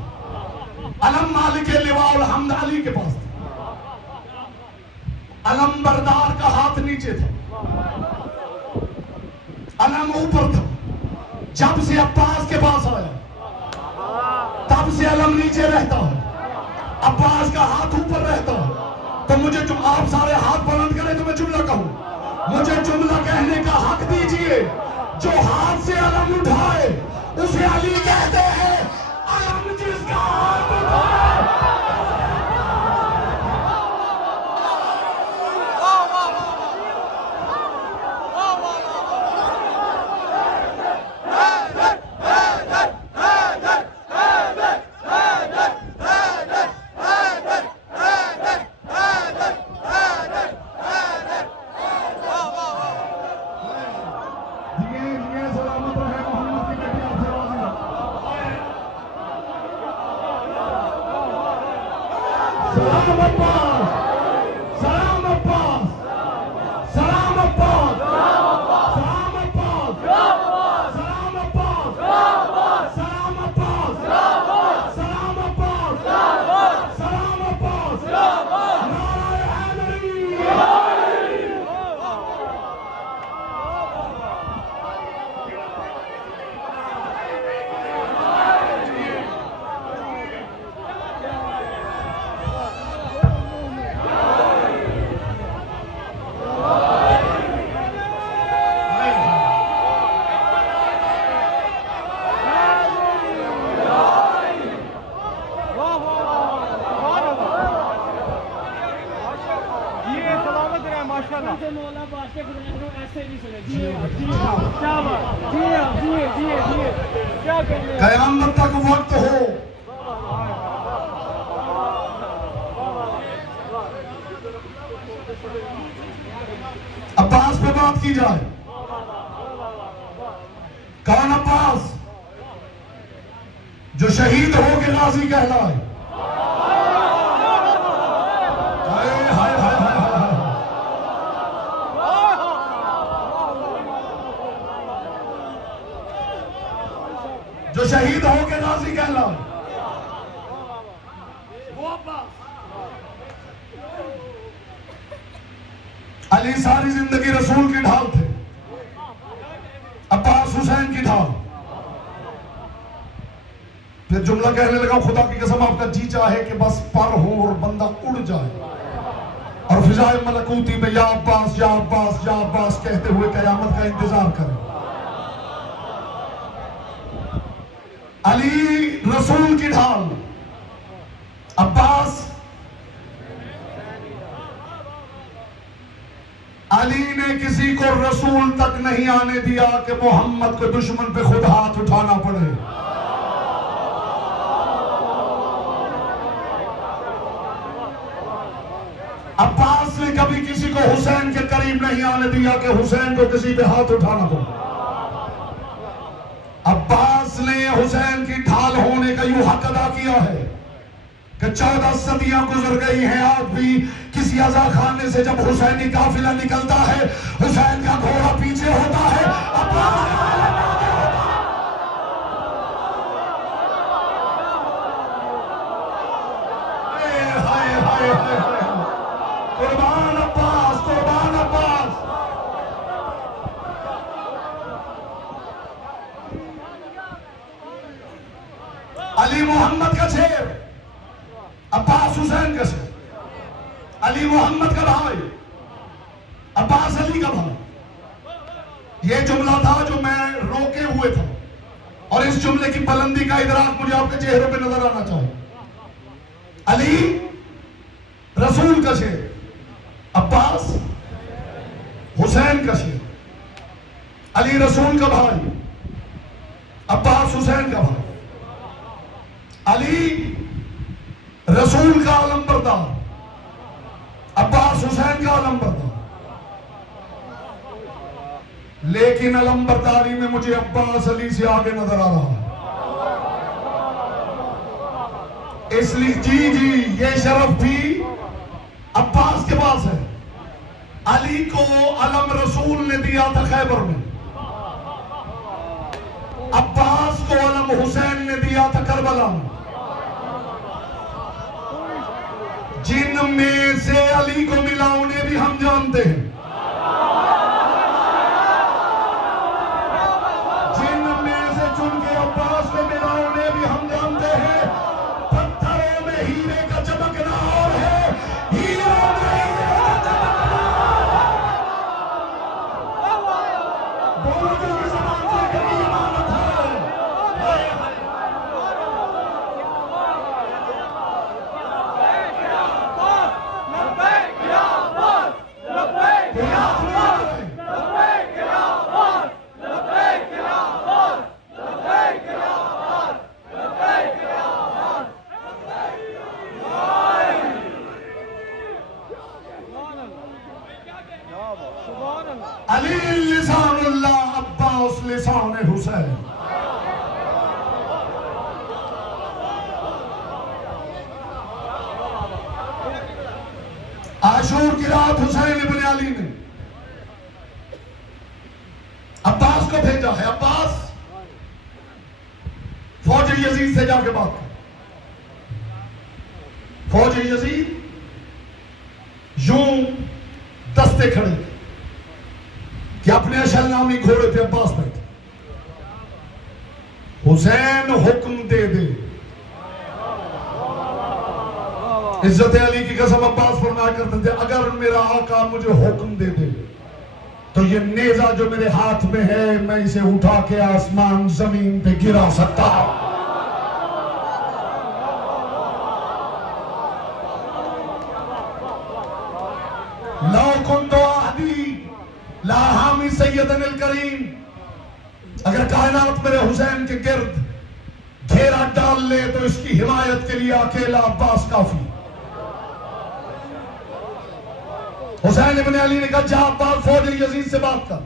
अलम मालिक लिवाउल हमद अली के पास था। अलम बरदार का हाथ नीचे था, अलम ऊपर था। जब से अब्बास के पास आया तब से अलम नीचे रहता है, अब्बास का हाथ ऊपर रहता है। तो मुझे आप सारे हाथ बुलंद करें तो मैं जुमला कहूं। मुझे जुमला कहने का हक दीजिए। जो हाथ से अलम उठाए उसे अली कहते हैं। अलम जिसका हाथ उठाए। सलाम अब्बास, सलाम अब्बास, सलाम अब्बास, सलाम अब्बास, सलाम अब्बास, सलाम अब्बास, सलाम अब्बास, सलाम अब्बास, नारे हैदरी। मौला बादशाह को ऐसे नहीं सुने। जी क्या बात, जी क्या कहने। कयामत तक वक्त हो। अब्बास पे बात की जाए। कौन अब्बास? जो शहीद हो के गाजी कहलाए। जो शहीद हो के गाजी कहलाए वो अब्बास। अली सारी जिंदगी रसूल की ढाल थे। अब्बास हुसैन की ढाल। फिर जुमला कहने लगा, खुदा की कसम आपका जी चाहे कि बस पर हो और बंदा उड़ जाए और फिजाए मलकूती में या अब्बास या अब्बास या अब्बास कहते हुए कयामत का इंतजार करें। अली रसूल की ढाल, अब्बास। अली ने किसी को रसूल तक नहीं आने दिया कि मोहम्मद को दुश्मन पे खुद हाथ उठाना पड़े। अब्बास ने कभी किसी को हुसैन के करीब नहीं आने दिया कि हुसैन को किसी पे हाथ उठाना पड़े। अब्बास ने हुसैन की ढाल होने का यूं हक अदा किया है कि 14 सदियां गुजर गई हैं, आज भी किसी अज़ा खाने से जब हुसैनी काफिला निकलता है, हुसैन का घोड़ा पीछे होता है। कुर्बान अब्बास, कुर्बान अब्बास। अली मोहम्मद का शेर, अब्बास हुसैन का शेर। अली मोहम्मद का भाई, अब्बास अली का भाई। यह जुमला था जो मैं रोके हुए था और इस जुमले की बुलंदी का इदराक मुझे आपके चेहरों पे नजर आना चाहिए। अली रसूल का शेर, अब्बास हुसैन का शेर। अली रसूल का भाई, अब्बास हुसैन का भाई। अली रसूल का अलंबरदार, अब्बास हुसैन का अलंबरदार। लेकिन अलंबरदारी में मुझे अब्बास अली से आगे नजर आ रहा है। इसलिए जी ये शरफ भी अब्बास के पास है। अली को अलम रसूल ने दिया था खैबर में, अब्बास को अलम हुसैन ने दिया था करबला में। जिन में से अली को मिला उन्हें भी हम जानते हैं, जिन में से चुन के अब्बास को मिला उन्हें भी हम जानते हैं। पत्थरों में हीरे का चमकना और है, हीरों में हीरे का चमकना। सुभान अल्लाह। अली लिसानुल्लाह, अब्बास लिसान हुसैन। आशूर की रात हुसैन इब्न अली ने अब्बास को भेजा है। अब्बास फौज यजीद से जाके बात कर। फौज यजीद यूं दस्ते खड़े कि अपने अशल नामी घोड़े पे अब्बास बैठे। हुसैन हुक्म दे दे। इज्जत अली की कसम अब्बास फरमाया करते थे, अगर मेरा आका मुझे हुक्म दे दे तो ये नेजा जो मेरे हाथ में है मैं इसे उठा के आसमान जमीन पे गिरा सकता हूं। लौकुन तो आदि लाहामी सैयदन अल करीम, अगर कायनात मेरे हुसैन के गिर्द घेरा डाल ले तो इसकी हिमायत के लिए अकेला अब्बास काफी। हुसैन इब्न अली ने कहा, जा अब्बास फौज यजीद से बात कर।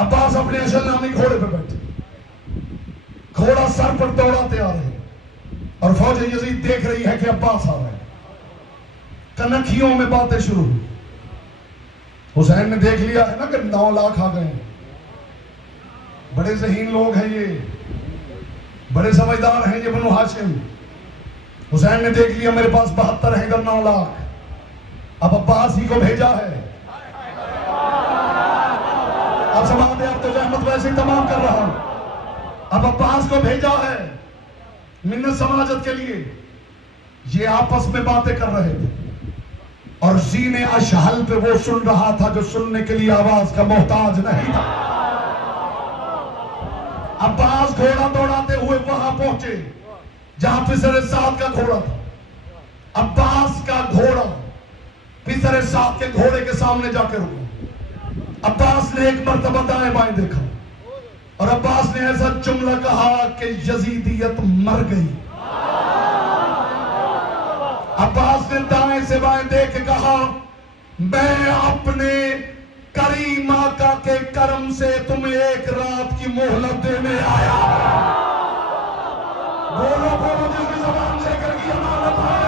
अब्बास अपने अशल नामी घोड़े पे बैठे, घोड़ा सर पर दौड़ाते आ रहे और फौज यजीद देख रही है कि अब्बास आ रहे हैं। कनखियों में बातें शुरू हुई। हुसैन ने देख लिया है ना कि 9 लाख आ गए, बड़े ज़हीन लोग हैं ये, बड़े समझदार हैं ये बनु हाशिम। हुसैन ने देख लिया मेरे पास 72 है, इधर 9 लाख। अब अब्बास ही को भेजा है। अब समाज में अब तो जहमत वैसे ही तमाम कर रहा हूं। अब अब्बास को भेजा है मिन्नत समाजत के लिए। ये आपस में बातें कर रहे थे और जीने अशहल पे वो सुन रहा था जो सुनने के लिए आवाज का मोहताज नहीं था। अब्बास घोड़ा दौड़ाते हुए वहां पहुंचे जहां पिसरे साद का घोड़ा था। अब्बास का घोड़ा पिसरे साद के घोड़े के सामने जाकर रुका। अब्बास ने एक मर्तबा दाएं बाएं देखा और अब्बास ने ऐसा जुमला कहा कि यजीदियत मर गई। अब्बास ने दाएं से बाएं देख के कहा, मैं अपने करीम आका के करम से तुम्हें एक रात की मोहलत देने आया। बोलो बोलो जिसकी ज़बान लेकर की अमानत है।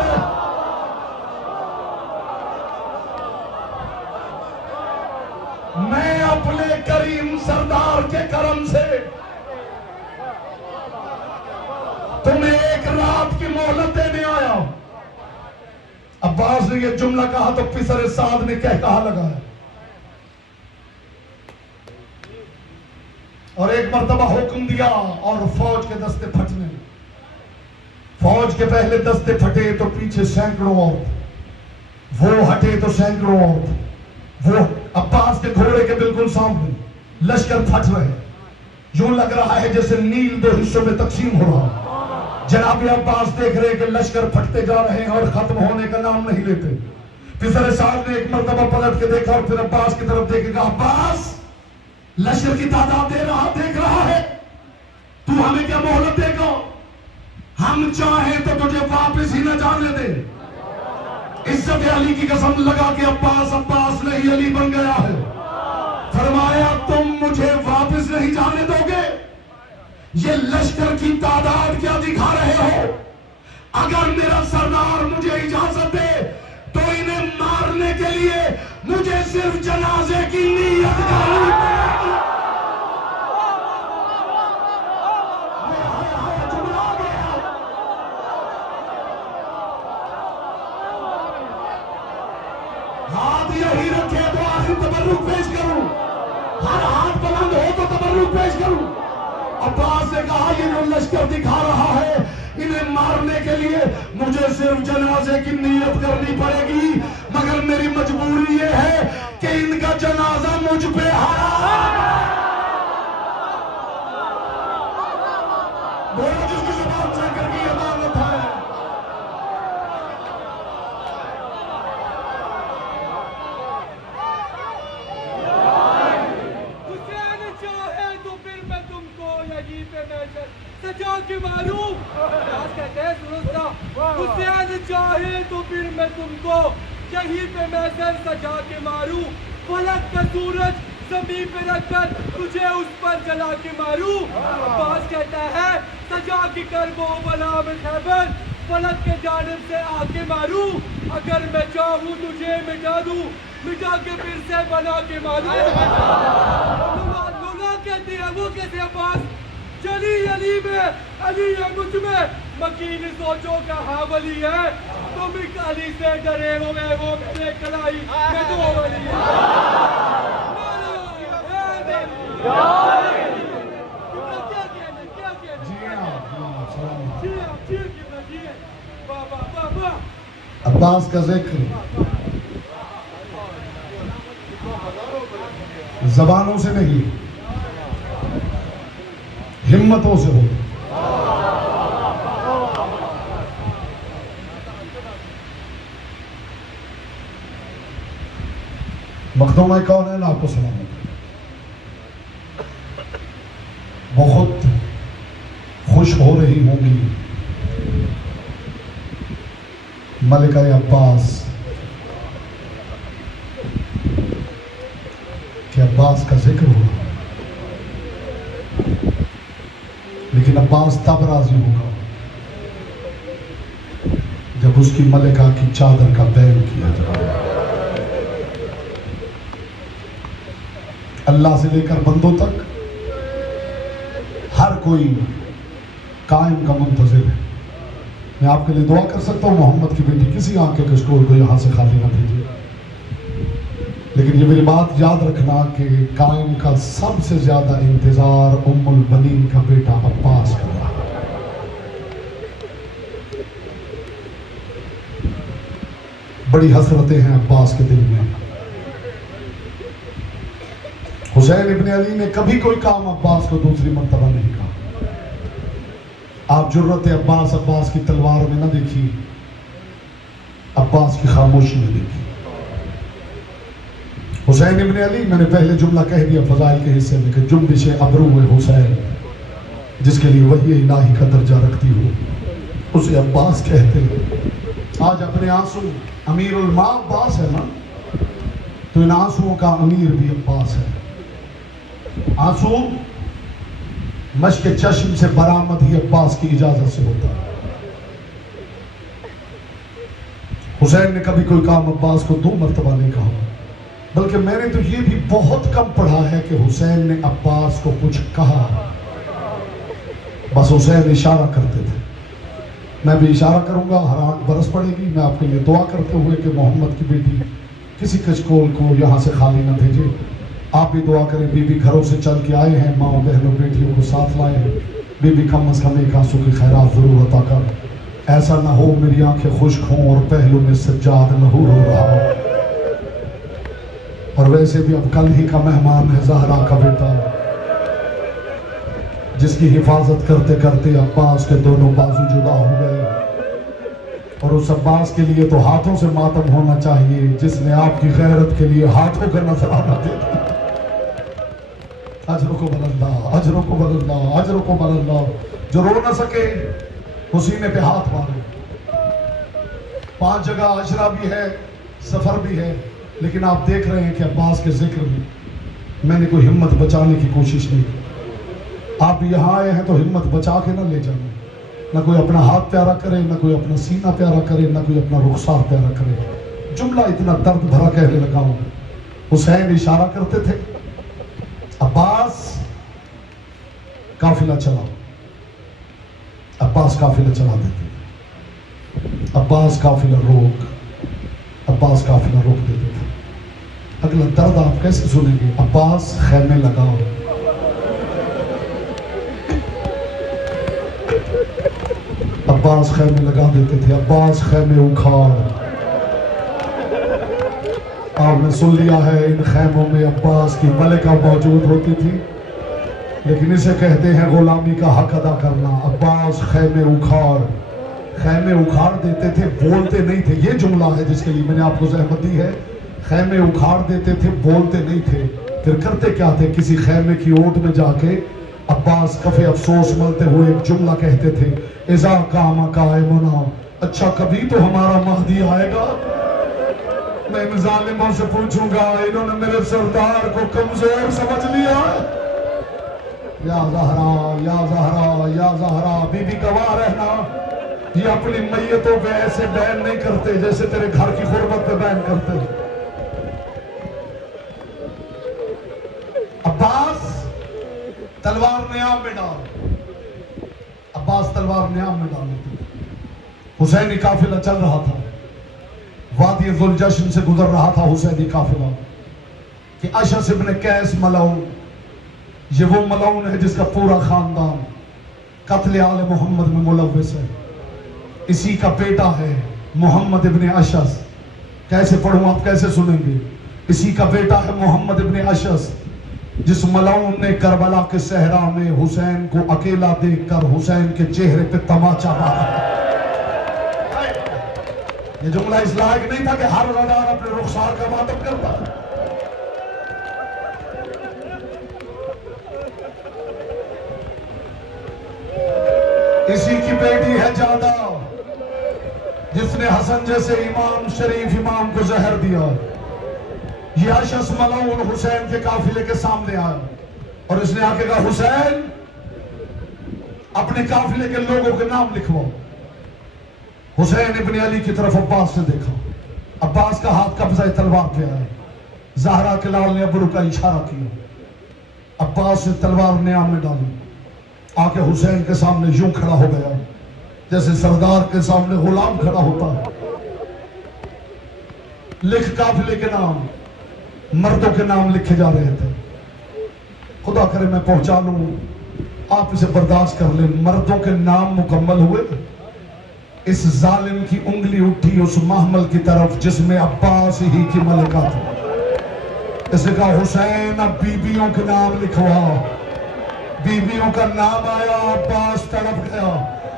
मैं अपने करीम सरदार के करम से तुम्हें एक रात की मोहलत देने आया। अब्बास ने यह जुमला कहा तो पिसरे साद ने कहा लगाया और एक मर्तबा हुक्म दिया और फौज के दस्ते फटने। फौज के पहले दस्ते फटे तो पीछे सैकड़ों और, वो हटे तो सैकड़ों और, वो अब्बास के घोड़े के बिल्कुल सामने लश्कर फट रहे। यूं लग रहा है जैसे नील 2 हिस्सों में तकसीम हो रहा है। जनाब अब्बास देख रहे कि लश्कर फटते जा रहे हैं और खत्म होने का नाम नहीं लेते। पिसरे साहब ने एक मर्तबा पलट के देखा और फिर अब्बास की तरफ देखेगा, अब्बास लश्कर की तादाद देख रहा है, तू हमें क्या मोहलत देगा? हम चाहे तो तुझे वापस ही न जाने दे। इज्जत अली की कसम लगा के अब्बास नहीं अली बन गया है। फरमाया, तुम मुझे वापस नहीं जाने दोगे? ये लश्कर की तादाद क्या दिखा रहे हो? अगर मेरा सरदार मुझे इजाजत दे तो इन्हें मारने के लिए मुझे सिर्फ जनाजे की नीयत करनी पड़ेगी। हाथ यही रखे तो आखिर तबर्रुक पेश करूं, हर हाथ बुलंद हो तो तबर्रुक पेश करूं। अब्बास ने कहा, ये जो लश्कर दिखा रहा है इन्हें मारने के लिए मुझे सिर्फ जनाजे की नीयत करनी पड़ेगी, मगर मेरी मजबूरी ये है कि इनका जनाजा मुझ पे हराम है। बोलो जिसकी ज़बान शंकर की अमानत है। सजा के मारूं, कहते हैं हुसैन चाहे तो फिर मैं तुमको यहीं पे मैं सर सजा के मारूं, फलक का सूरज जमीन पे रखकर तुझे उस पर जला के मारूं। अब्बास कहता है सजा के कर वो बना में खैबर, फलक के जानिब से आके मारूं। अगर मैं चाहूं तुझे मिटा दूं, मिटा के फिर से बना के मारूं। लुला कहती है वो कैसे अब्बास, चली अली में अली है मुझ में, मकीन सोचो का हावली है। तुम एक अली से डरे हो मैं वो मेरे कलाई में दो वली है। अब्बास का जिक्र जबानों से नहीं, हिम्मतों से हो। मखदूम कौन है ना, आपको सलाम। बहुत खुश हो रही होंगी मलिका अब्बास कि अब्बास का जिक्र हुआ, लेकिन अब्बास तब राजी होगा जब उसकी मलिका की चादर का बैन किया जाए। अल्लाह से लेकर बंदों तक हर कोई कायम का मुंतजिर है। मैं आपके लिए दुआ कर सकता हूँ, मोहम्मद की बेटी किसी आंख के कशकोर को यहाँ से खाली ना भेजिए, लेकिन ये मेरी बात याद रखना कि कायम का सबसे ज्यादा इंतजार उम्मुल बनीन का बेटा अब्बास कर रहा है। बड़ी हसरतें हैं अब्बास के दिल में। हुसैन इब्ने अली ने कभी कोई काम अब्बास को दूसरी मर्तबा नहीं कहा। आप जुर्रत अब्बास अब्बास की तलवार में ना देखी, अब्बास की खामोशी में देखी। हुसैन इब्ने अली, मैंने पहले जुमला कह दिया फजाइल के हिस्से में कि जुम्बिश अबरू हुसैन, जिसके लिए वही इलाही का दर्जा रखती हो, उसे अब्बास कहते हैं। आज अपने आंसू, अमीरुल मा अब्बास है ना, तो इन आंसुओं का अमीर भी अब्बास है। आंसू मश्क चश्म से बरामद ही अब्बास की इजाजत से होता है। हुसैन ने कभी कोई काम अब्बास को 2 मर्तबा नहीं कहा, बल्कि मैंने तो ये भी बहुत कम पढ़ा है कि हुसैन ने अब्बास को कुछ कहा। बस हुसैन इशारा करते थे। मैं भी इशारा करूंगा, हर आंख बरस पड़ेगी। मैं आपके लिए दुआ करते हुए कि मोहम्मद की बेटी किसी कचकोल को यहाँ से खाली ना भेजे। आप भी दुआ करें, बीबी घरों से चल के आए हैं, माओ बहनों बेटियों को साथ लाए हैं। बीबी कम अज कम एक आंसू की खैरात जरूर अता कर। ऐसा ना हो मेरी आंखें खुश्क हों और पहलू में सज्जाद लहू हो रहा हो। और वैसे भी अब कल ही का मेहमान है ज़हरा का बेटा, जिसकी हिफाजत करते करते अब्बास के दोनों बाजू जुदा हो गए। और उस अब्बास के लिए तो हाथों से मातम होना चाहिए जिसने आपकी गैरत के लिए हाथों का नजराना दे दिया। अजरों को बदलना, अजरों को बदलना, अजरों को बदलना। जो रो ना सके उसीने पे हाथ मारो। 5 जगह अशरा भी है, सफर भी है, लेकिन आप देख रहे हैं कि अब्बास के जिक्र में मैंने कोई हिम्मत बचाने की कोशिश नहीं की। आप यहाँ आए हैं तो हिम्मत बचा के ना ले जाना। ना कोई अपना हाथ प्यारा करे, ना कोई अपना सीना प्यारा करे, ना कोई अपना रुखसार प्यारा करे। जुमला इतना दर्द भरा कहने लगा हूं। हुसैन इशारा करते थे, अब्बास काफिला चलाओ। अब्बास काफिला चला देते थे। अब्बास काफिला रोक, अब्बास काफिला रोक देते थे। अगला दर्द आप कैसे सुनेंगे? अब्बास खैमे लगाओ। अब्बास खैमे लगा देते थे। अब्बास खैमे उखाड़। आपने सुन लिया है इन खैमों में अब्बास की मलिका मौजूद होती थी, लेकिन इसे कहते हैं गुलामी का हक अदा करना। अब्बास खैमे उखाड़, खैमे उखाड़ देते थे, बोलते नहीं थे। ये जुमला है जिसके लिए मैंने आपको जहमत दी है। खैमे उखाड़ देते थे, बोलते नहीं थे। फिर करते क्या थे? किसी खैमे की ओट में जाके अब्बास कफे अफसोस मलते हुए एक जुमला कहते थे, इज़ा कामा कायमुना, अच्छा कभी तो हमारा महदी आएगा। मैं इन जालिमों से पूछूंगा, इन्होंने मेरे सरदार को कमजोर समझ लिया है। या ज़हरा, या ज़हरा, या ज़हरा, बीबी गवाह रहना, ये अपनी मैयतों पे ऐसे बैन नहीं करते जैसे तेरे घर की गुर्बत पे बैन करते। अब्बास तलवार नियाम में डाल, अब्बास तलवार नियाम में डाल देते। हुसैनी काफिला चल रहा था, वादी जुल जश्न से गुजर रहा था हुसैनी काफिला कि अशस इब्न कैस मलऊन, ये वो मलऊन है जिसका पूरा खानदान कत्ल आले मोहम्मद में मुलव्वस है। इसी का बेटा है मोहम्मद इब्न अशस। कैसे पढ़ूं आप कैसे सुनेंगे? इसी का बेटा है मोहम्मद इब्न अशस, जिस मलऊन ने करबला के सहरा में हुसैन को अकेला देखकर हुसैन के चेहरे पे तमाचा मारा। ये जुमला इस लायक नहीं था कि हर रडार अपने रुखसार का मातम करता। इसी की बेटी है जादा, जिसने हसन जैसे इमाम शरीफ इमाम को जहर दिया। ये अशस मलऊन हुसैन के काफिले के सामने आया और इसने आके कहा, हुसैन अपने काफिले के लोगों के नाम लिखवाओ। हुसैन इब्न अली की तरफ अब्बास ने देखा, अब्बास का हाथ कब्जा तलवार पे आया। ज़हरा के लाल ने अबरू का इशारा किया, अब्बास ने तलवार नियाम में डाली, आके हुसैन के सामने यूं खड़ा हो गया जैसे सरदार के सामने गुलाम खड़ा होता है। लिख काफिले के नाम, मर्दों के नाम लिखे जा रहे थे। खुदा करे मैं पहुंचा लूं, आप इसे बर्दाश्त कर लें। मर्दों के नाम मुकम्मल हुए, इस जालिम की उंगली उठी उस महमल की तरफ जिसमें अब्बास ही की मलिका थी। इसने कहा, हुसैन अब बीबियों के नाम लिखवा। बीबियों का नाम आया, अब्बास तड़प गया।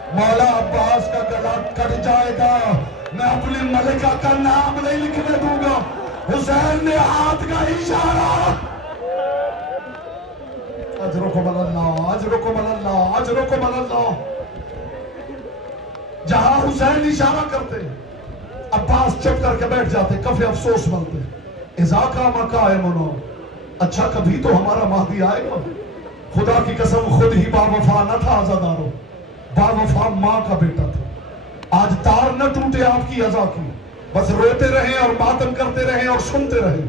मौला अब्बास का गला कट जाएगा, मैं अपनी मलिका का नाम नहीं लिखने दूंगा। हुसैन ने हाथ का इशारा, अजरुकुम अल्लाह, अजरुकुम अल्लाह, अजरुकुम अल्लाह। जहां हुसैन इशारा करते अब्बास चुप करके बैठ जाते, कफे अफसोस बनते। इजाका मका है मनो, अच्छा कभी तो हमारा महदी आएगा। खुदा की कसम खुद ही बावफा न था आजादारो, बावफा माँ का बेटा था। आज तार न टूटे आपकी अजा की, बस रोते रहे और मातम करते रहे और सुनते रहे।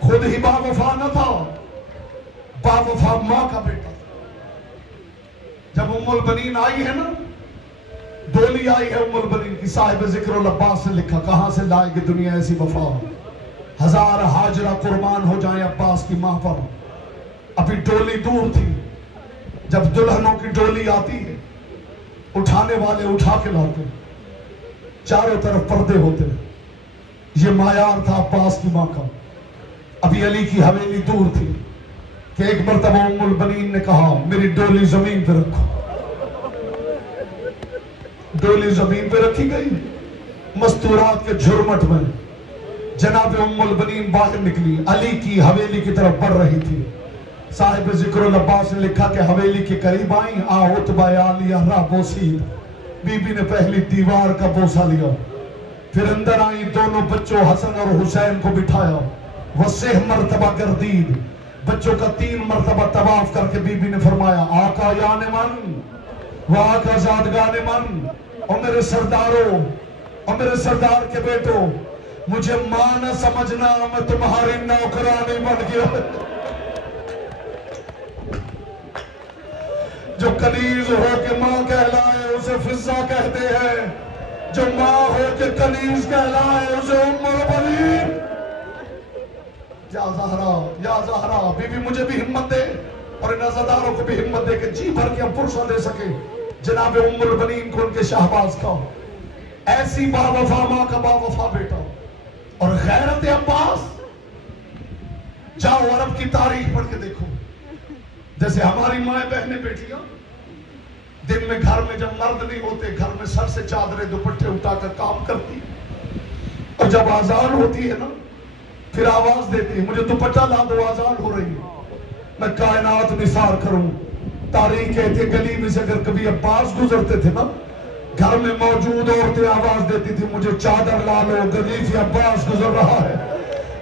खुद ही बावफा न था, बावफा माँ का बेटा था। जब उम्मुल बनीन आई है ना, डोली आई है उम्मुल बनीन की, साहिब जिक्रुल अब्बास ने लिखा, कहां से लाएगी दुनिया ऐसी वफा। 1000 हाजरा कुर्बान हो जाए अब्बास की मां पर। अभी डोली दूर थी, जब दुल्हनों की डोली आती है, उठाने वाले उठा के लाते, चारों तरफ पर्दे होते। ये मायार था अब्बास की मां का। अभी अली की हवेली दूर थी कि एक मर्तबा उम्मुल बनीन ने कहा, मेरी डोली जमीन पे रखो। डोली जमीन पे रखी गई। मस्तूरात के झुरमट में जनाब उम्मुल बनीन बाहर निकली, अली की हवेली की तरफ बढ़ रही थी। साहिब जिक्रुल अब्बास ने लिखा कि हवेली के करीब आई, बीबी ने पहली दीवार का बोसा लिया, फिर अंदर आई, दोनों बच्चों हसन और हुसैन को बिठाया। वह मर्तबा गर्दीद, बच्चों का 3 मर्तबा तवाफ करके बीबी ने फरमाया, आका याने मन वाह का जादगाने मन, और मेरे सरदारों और मेरे सरदार के बेटों, मुझे मां न समझना, मैं तुम्हारी नौकरानी बन गया। जो कनीज हो के मां कहलाए उसे फिजा कहते हैं, जो मां हो के कनीज कहलाए उसे उम्मुल बनीन। या ज़हरा, या ज़हरा, बीबी मुझे भी हिम्मत दे और इन अज़ादारों को भी हिम्मत दे कि जी भर के हम पुरुषों दे सके जनाब उम्मुल बनीन को, उनके शाहबाज का। ऐसी बावफा मां का बावफा बेटा और गैरत अब्बास। जाओ अरब की तारीख पढ़ के देखो, जैसे हमारी माए बहनें बेटियां दिन में घर में जब मर्द नहीं होते, घर में सर से चादरें दुपट्टे उठाकर काम करती, और जब आजान होती है ना, फिर आवाज देती है, मुझे दुपट्टा ला दो, आजान हो रही है। मैं कायनात निसार करूं। तारीख कहती है गली में से अगर कभी अब्बास गुजरते थे ना, घर में मौजूद औरतें आवाज देती थी, मुझे चादर ला लो, गलीफी अब्बास गुजर रहा है,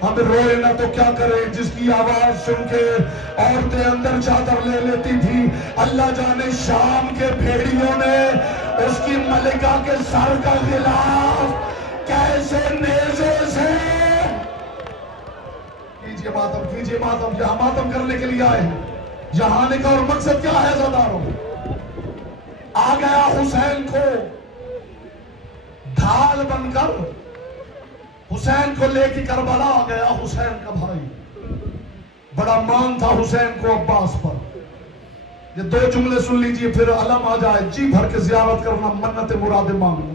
हम रोए ना तो क्या करें। जिसकी आवाज सुन के औरतें अंदर चादर ले लेती थी, अल्लाह जाने शाम के भेड़ियों ने उसकी मलिका के सर का गिलाफ कैसे नेज़े से। कीजिए मातम, क्या मातम करने के लिए आए हैं? यहां आने का और मकसद क्या है ज़ादारों? आ गया हुसैन को ढाल बनकर, हुसैन को लेके करबला आ गया हुसैन का भाई। बड़ा मान था हुसैन को अब्बास पर। ये दो जुमले सुन लीजिए फिर अलम आ जाए, जी भर के जियारत करना, मन्नत मुरादे मांगना।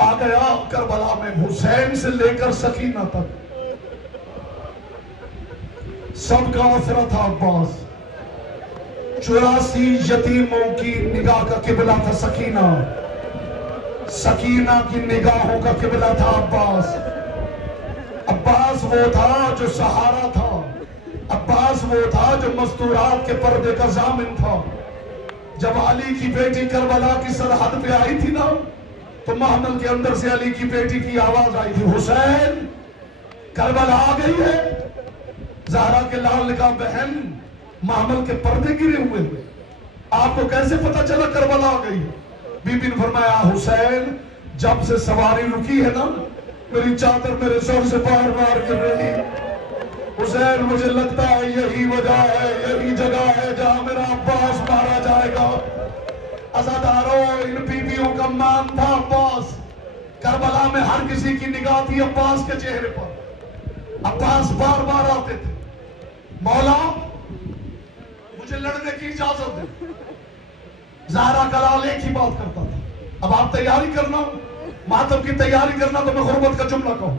आ गया करबला में हुसैन से लेकर सकीना तक सबका आसरा था अब्बास। 84 यतीमों की निगाह का किबला था सकीना, सकीना की निगाहों का किबला था अब्बास। अब्बास वो था जो सहारा था, अब्बास वो था जो मस्तूरात के पर्दे का जामिन था। जब अली की बेटी करबला की सरहद पे आई थी ना, तो महमल के अंदर से अली की बेटी की आवाज आई थी, हुसैन करबला आ गई है। ज़हरा के लाल ने कहा, बहन महमल के पर्दे गिरे हुए थे, आपको कैसे पता चला करबला आ गई? बीबी ने फरमाया, हुसैन जब से सवारी रुकी है ना, मेरी चादर मेरे सर से बार बार गिर रही। हुसैन मुझे लगता है यही वजह है, यही जगह है जहां मेरा अब्बास मारा जाएगा। अज़ादारों, इन बीबियों का मान था अब्बास। करबला में हर किसी की निगाह थी अब्बास के चेहरे पर। अब्बास बार बार आते थे, मौला मुझे लड़ने की इजाजत दे। ज़हरा का लाल एक ही बात करता था, अब आप तैयारी करना, मातम की तैयारी करना, तो मैं गुर्बत का जुमला कहूं।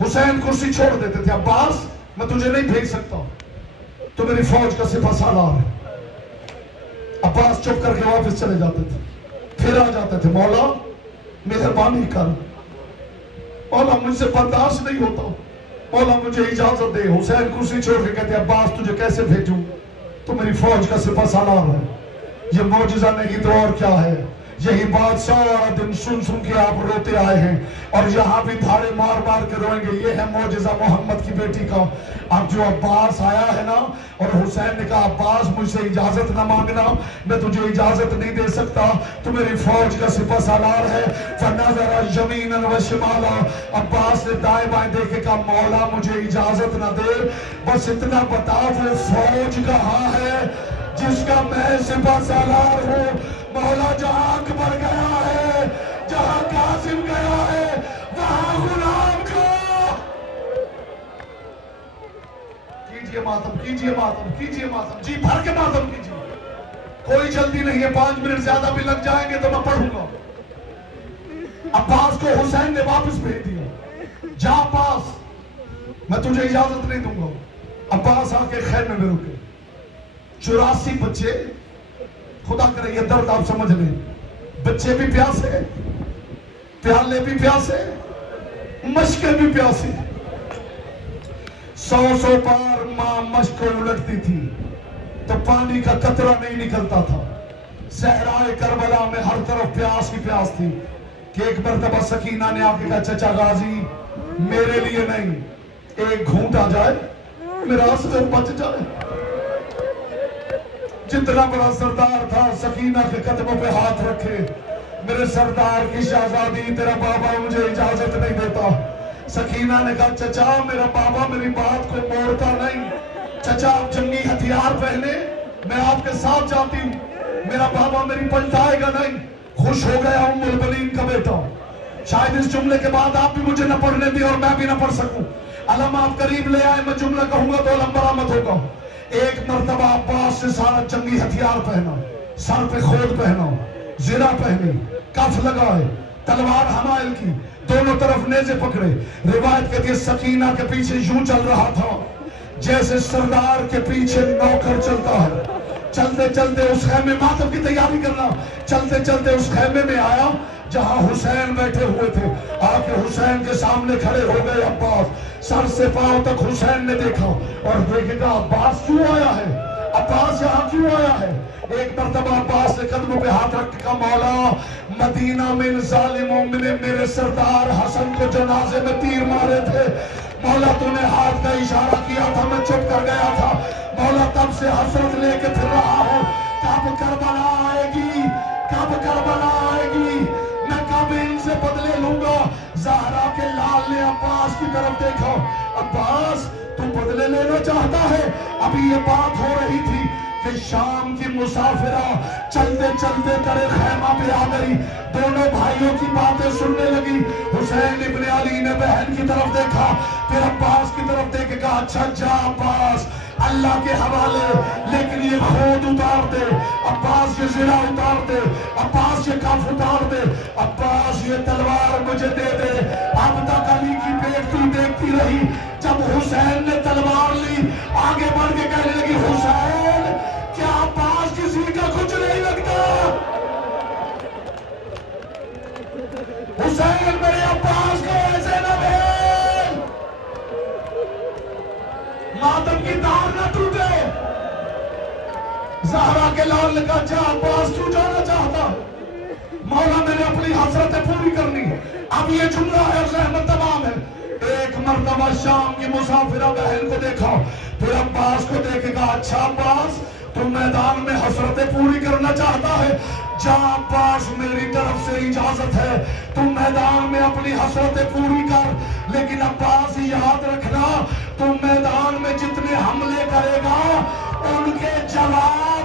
हुसैन कुर्सी छोड़ देते थे, अब्बास मैं तुझे नहीं भेज सकता, तो मेरी फौज का सिपा सालार है। अब्बास चुप करके वापस चले जाते थे, फिर आ जाते थे, मौला मेहरबानी कर, मौला मुझसे बर्दाश्त नहीं होता, मौला मुझे इजाजत दे। हुसैन कुर्सी छोड़ के कहते, अब्बास तुझे कैसे भेजूं, तो मेरी फौज का सिपा सालार है। ये मौजिजा नहीं तो और क्या है? यही बात सारा दिन सुन सुन के आप रोते आए हैं, और यहाँ भी धाड़े मार मार के रोएंगे। ये है मौजिजा मोहम्मद की बेटी का। अब जो अब्बास आया है ना, और हुसैन ने कहा, अब्बास मुझसे इजाजत ना मांगना, मैं तुझे इजाजत नहीं दे सकता, तू मेरी फौज का सिपा सालार है। फनज़रा यमीनन व शिमाला, अब्बास ने दाएं बाएं देखे, कहा, मौला मुझे इजाजत ना दे, बस इतना बता वो फौज कहाँ है जिसका मैं सिपा सालार हूँ। मौला जहां अकबर गया है, जहां कासिम गया है, वहां गुलाम को कीजिए मातम, कीजिए मातम, कीजिए मातम, जी भर के मातम कीजिए। कोई जल्दी नहीं है, 5 मिनट ज्यादा भी लग जाएंगे तो मैं पढ़ूंगा। अब्बास को हुसैन ने वापस भेज दिया, जा अब्बास मैं तुझे इजाजत नहीं दूंगा। अब्बास आके खैमे में रुके। 84 बच्चे, खुदा करे ये दर्द आप समझ लें, बच्चे भी प्यासे, प्याले भी प्यासे, मशकें भी प्यासी। 100 बार मां मशक उलटती थी तो पानी का कतरा नहीं निकलता था। सहराए करबला में हर तरफ प्यास ही प्यास थी कि एक मरतबा सकीना ने आके कहा, चचा गाजी मेरे लिए नहीं, एक घूंट आ जाए, मेरा असर बच जाए। जितना बड़ा सरदार था, सकीना के कदमों पे हाथ रखे, मेरे सरदार की शहजादी, तेरा बाबा मुझे इजाजत नहीं देता। सकीना ने कहा, चचा मेरा बाबा मेरी बात को मोड़ता नहीं, चचा आप जंगी हथियार पहने, मैं आपके साथ जाती हूँ, मेरा बाबा मेरी पलटाएगा नहीं। खुश हो गया उम्मुल बनीन का बेटा। शायद इस जुमले के बाद आप भी मुझे न पढ़ने दी और मैं भी न पढ़ सकूं। अलम आप करीब ले आए, मैं जुमला कहूंगा तो अलम बरामद होगा। एक मर्तबा अब्बास से सारा जंगी हथियार पहना, सर पे खोद पहना, जिरा पहनी, कफ लगाए, तलवार हमायल की, दोनों तरफ नेज़े पकड़े। रिवायत कहती है सकीना के पीछे यूं चल रहा था जैसे सरदार के पीछे नौकर चलता है। चलते चलते उस खैमे, मातम की तैयारी करना, चलते चलते उस खैमे में आया जहां हुसैन बैठे हुए थे। आके हुसैन के सामने खड़े हो गए अब्बास। सर से पांव तक हुसैन ने देखा और देखेगा अब्बास क्यों आया है। अब्बास यहाँ क्यों आया है? एक मरतबा अब्बास ने कदमों पे हाथ रख के कहा, मौला मदीना में जालिमों ने मेरे सरदार हसन को जनाजे में तीर मारे थे, मौला तूने हाथ का इशारा किया था, मैं चुप कर गया था, मौला तब से हसरत लेके फिर रहा हूं, कब करबला आएगी, कब करबला आएगी, मैं कब इनसे बदले लूंगा। ज़हरा के लाल ने अब्बास की तरफ देखा, अब्बास तू बदले लेना चाहता है? अभी ये बात हो रही थी कि शाम की मुसाफिरा चलते चलते तेरे खैमा पे आ गई, दोनों भाइयों की बातें सुनने लगी। हुसैन इब्ने अली ने बहन की तरफ देखा, फिर अब्बास की तरफ देख के कहा, अच्छा जा अब्बास, अल्लाह के हवाले, लेकिन ये खुद उतार दे, अब्बास ये जिरा उतार दे, अब्बास ये कफ उतार दे, अब्बास ये तलवार मुझे दे दे। अब तक अली की पेट तू देखती रही, जब हुसैन ने तलवार ली आगे बढ़ के कहने लगी, हुसैन क्या अब्बास किसी का कुछ नहीं लगता? हुसैन मेरे अब्बास को ऐसे न भेज, मातम की तार न टूटे। ज़हरा के लाल ने कहा, जा अब्बास क्यों जाना चाहता? मौला मैंने अपनी हसरतें पूरी करनी। अब ये जुमला है रहमत तमाम है। एक मर्तबा शाम की मुसाफिरा बहन को देखा, फिर अब्बास को देखेगा, अच्छा अब्बास तुम मैदान में हसरतें पूरी करना चाहता है, जा अब्बास मेरी तरफ से इजाजत है, तुम मैदान में अपनी हसरतें पूरी कर, लेकिन अब्बास याद रखना, तुम मैदान में जितने हमले करेगा उनके जवाब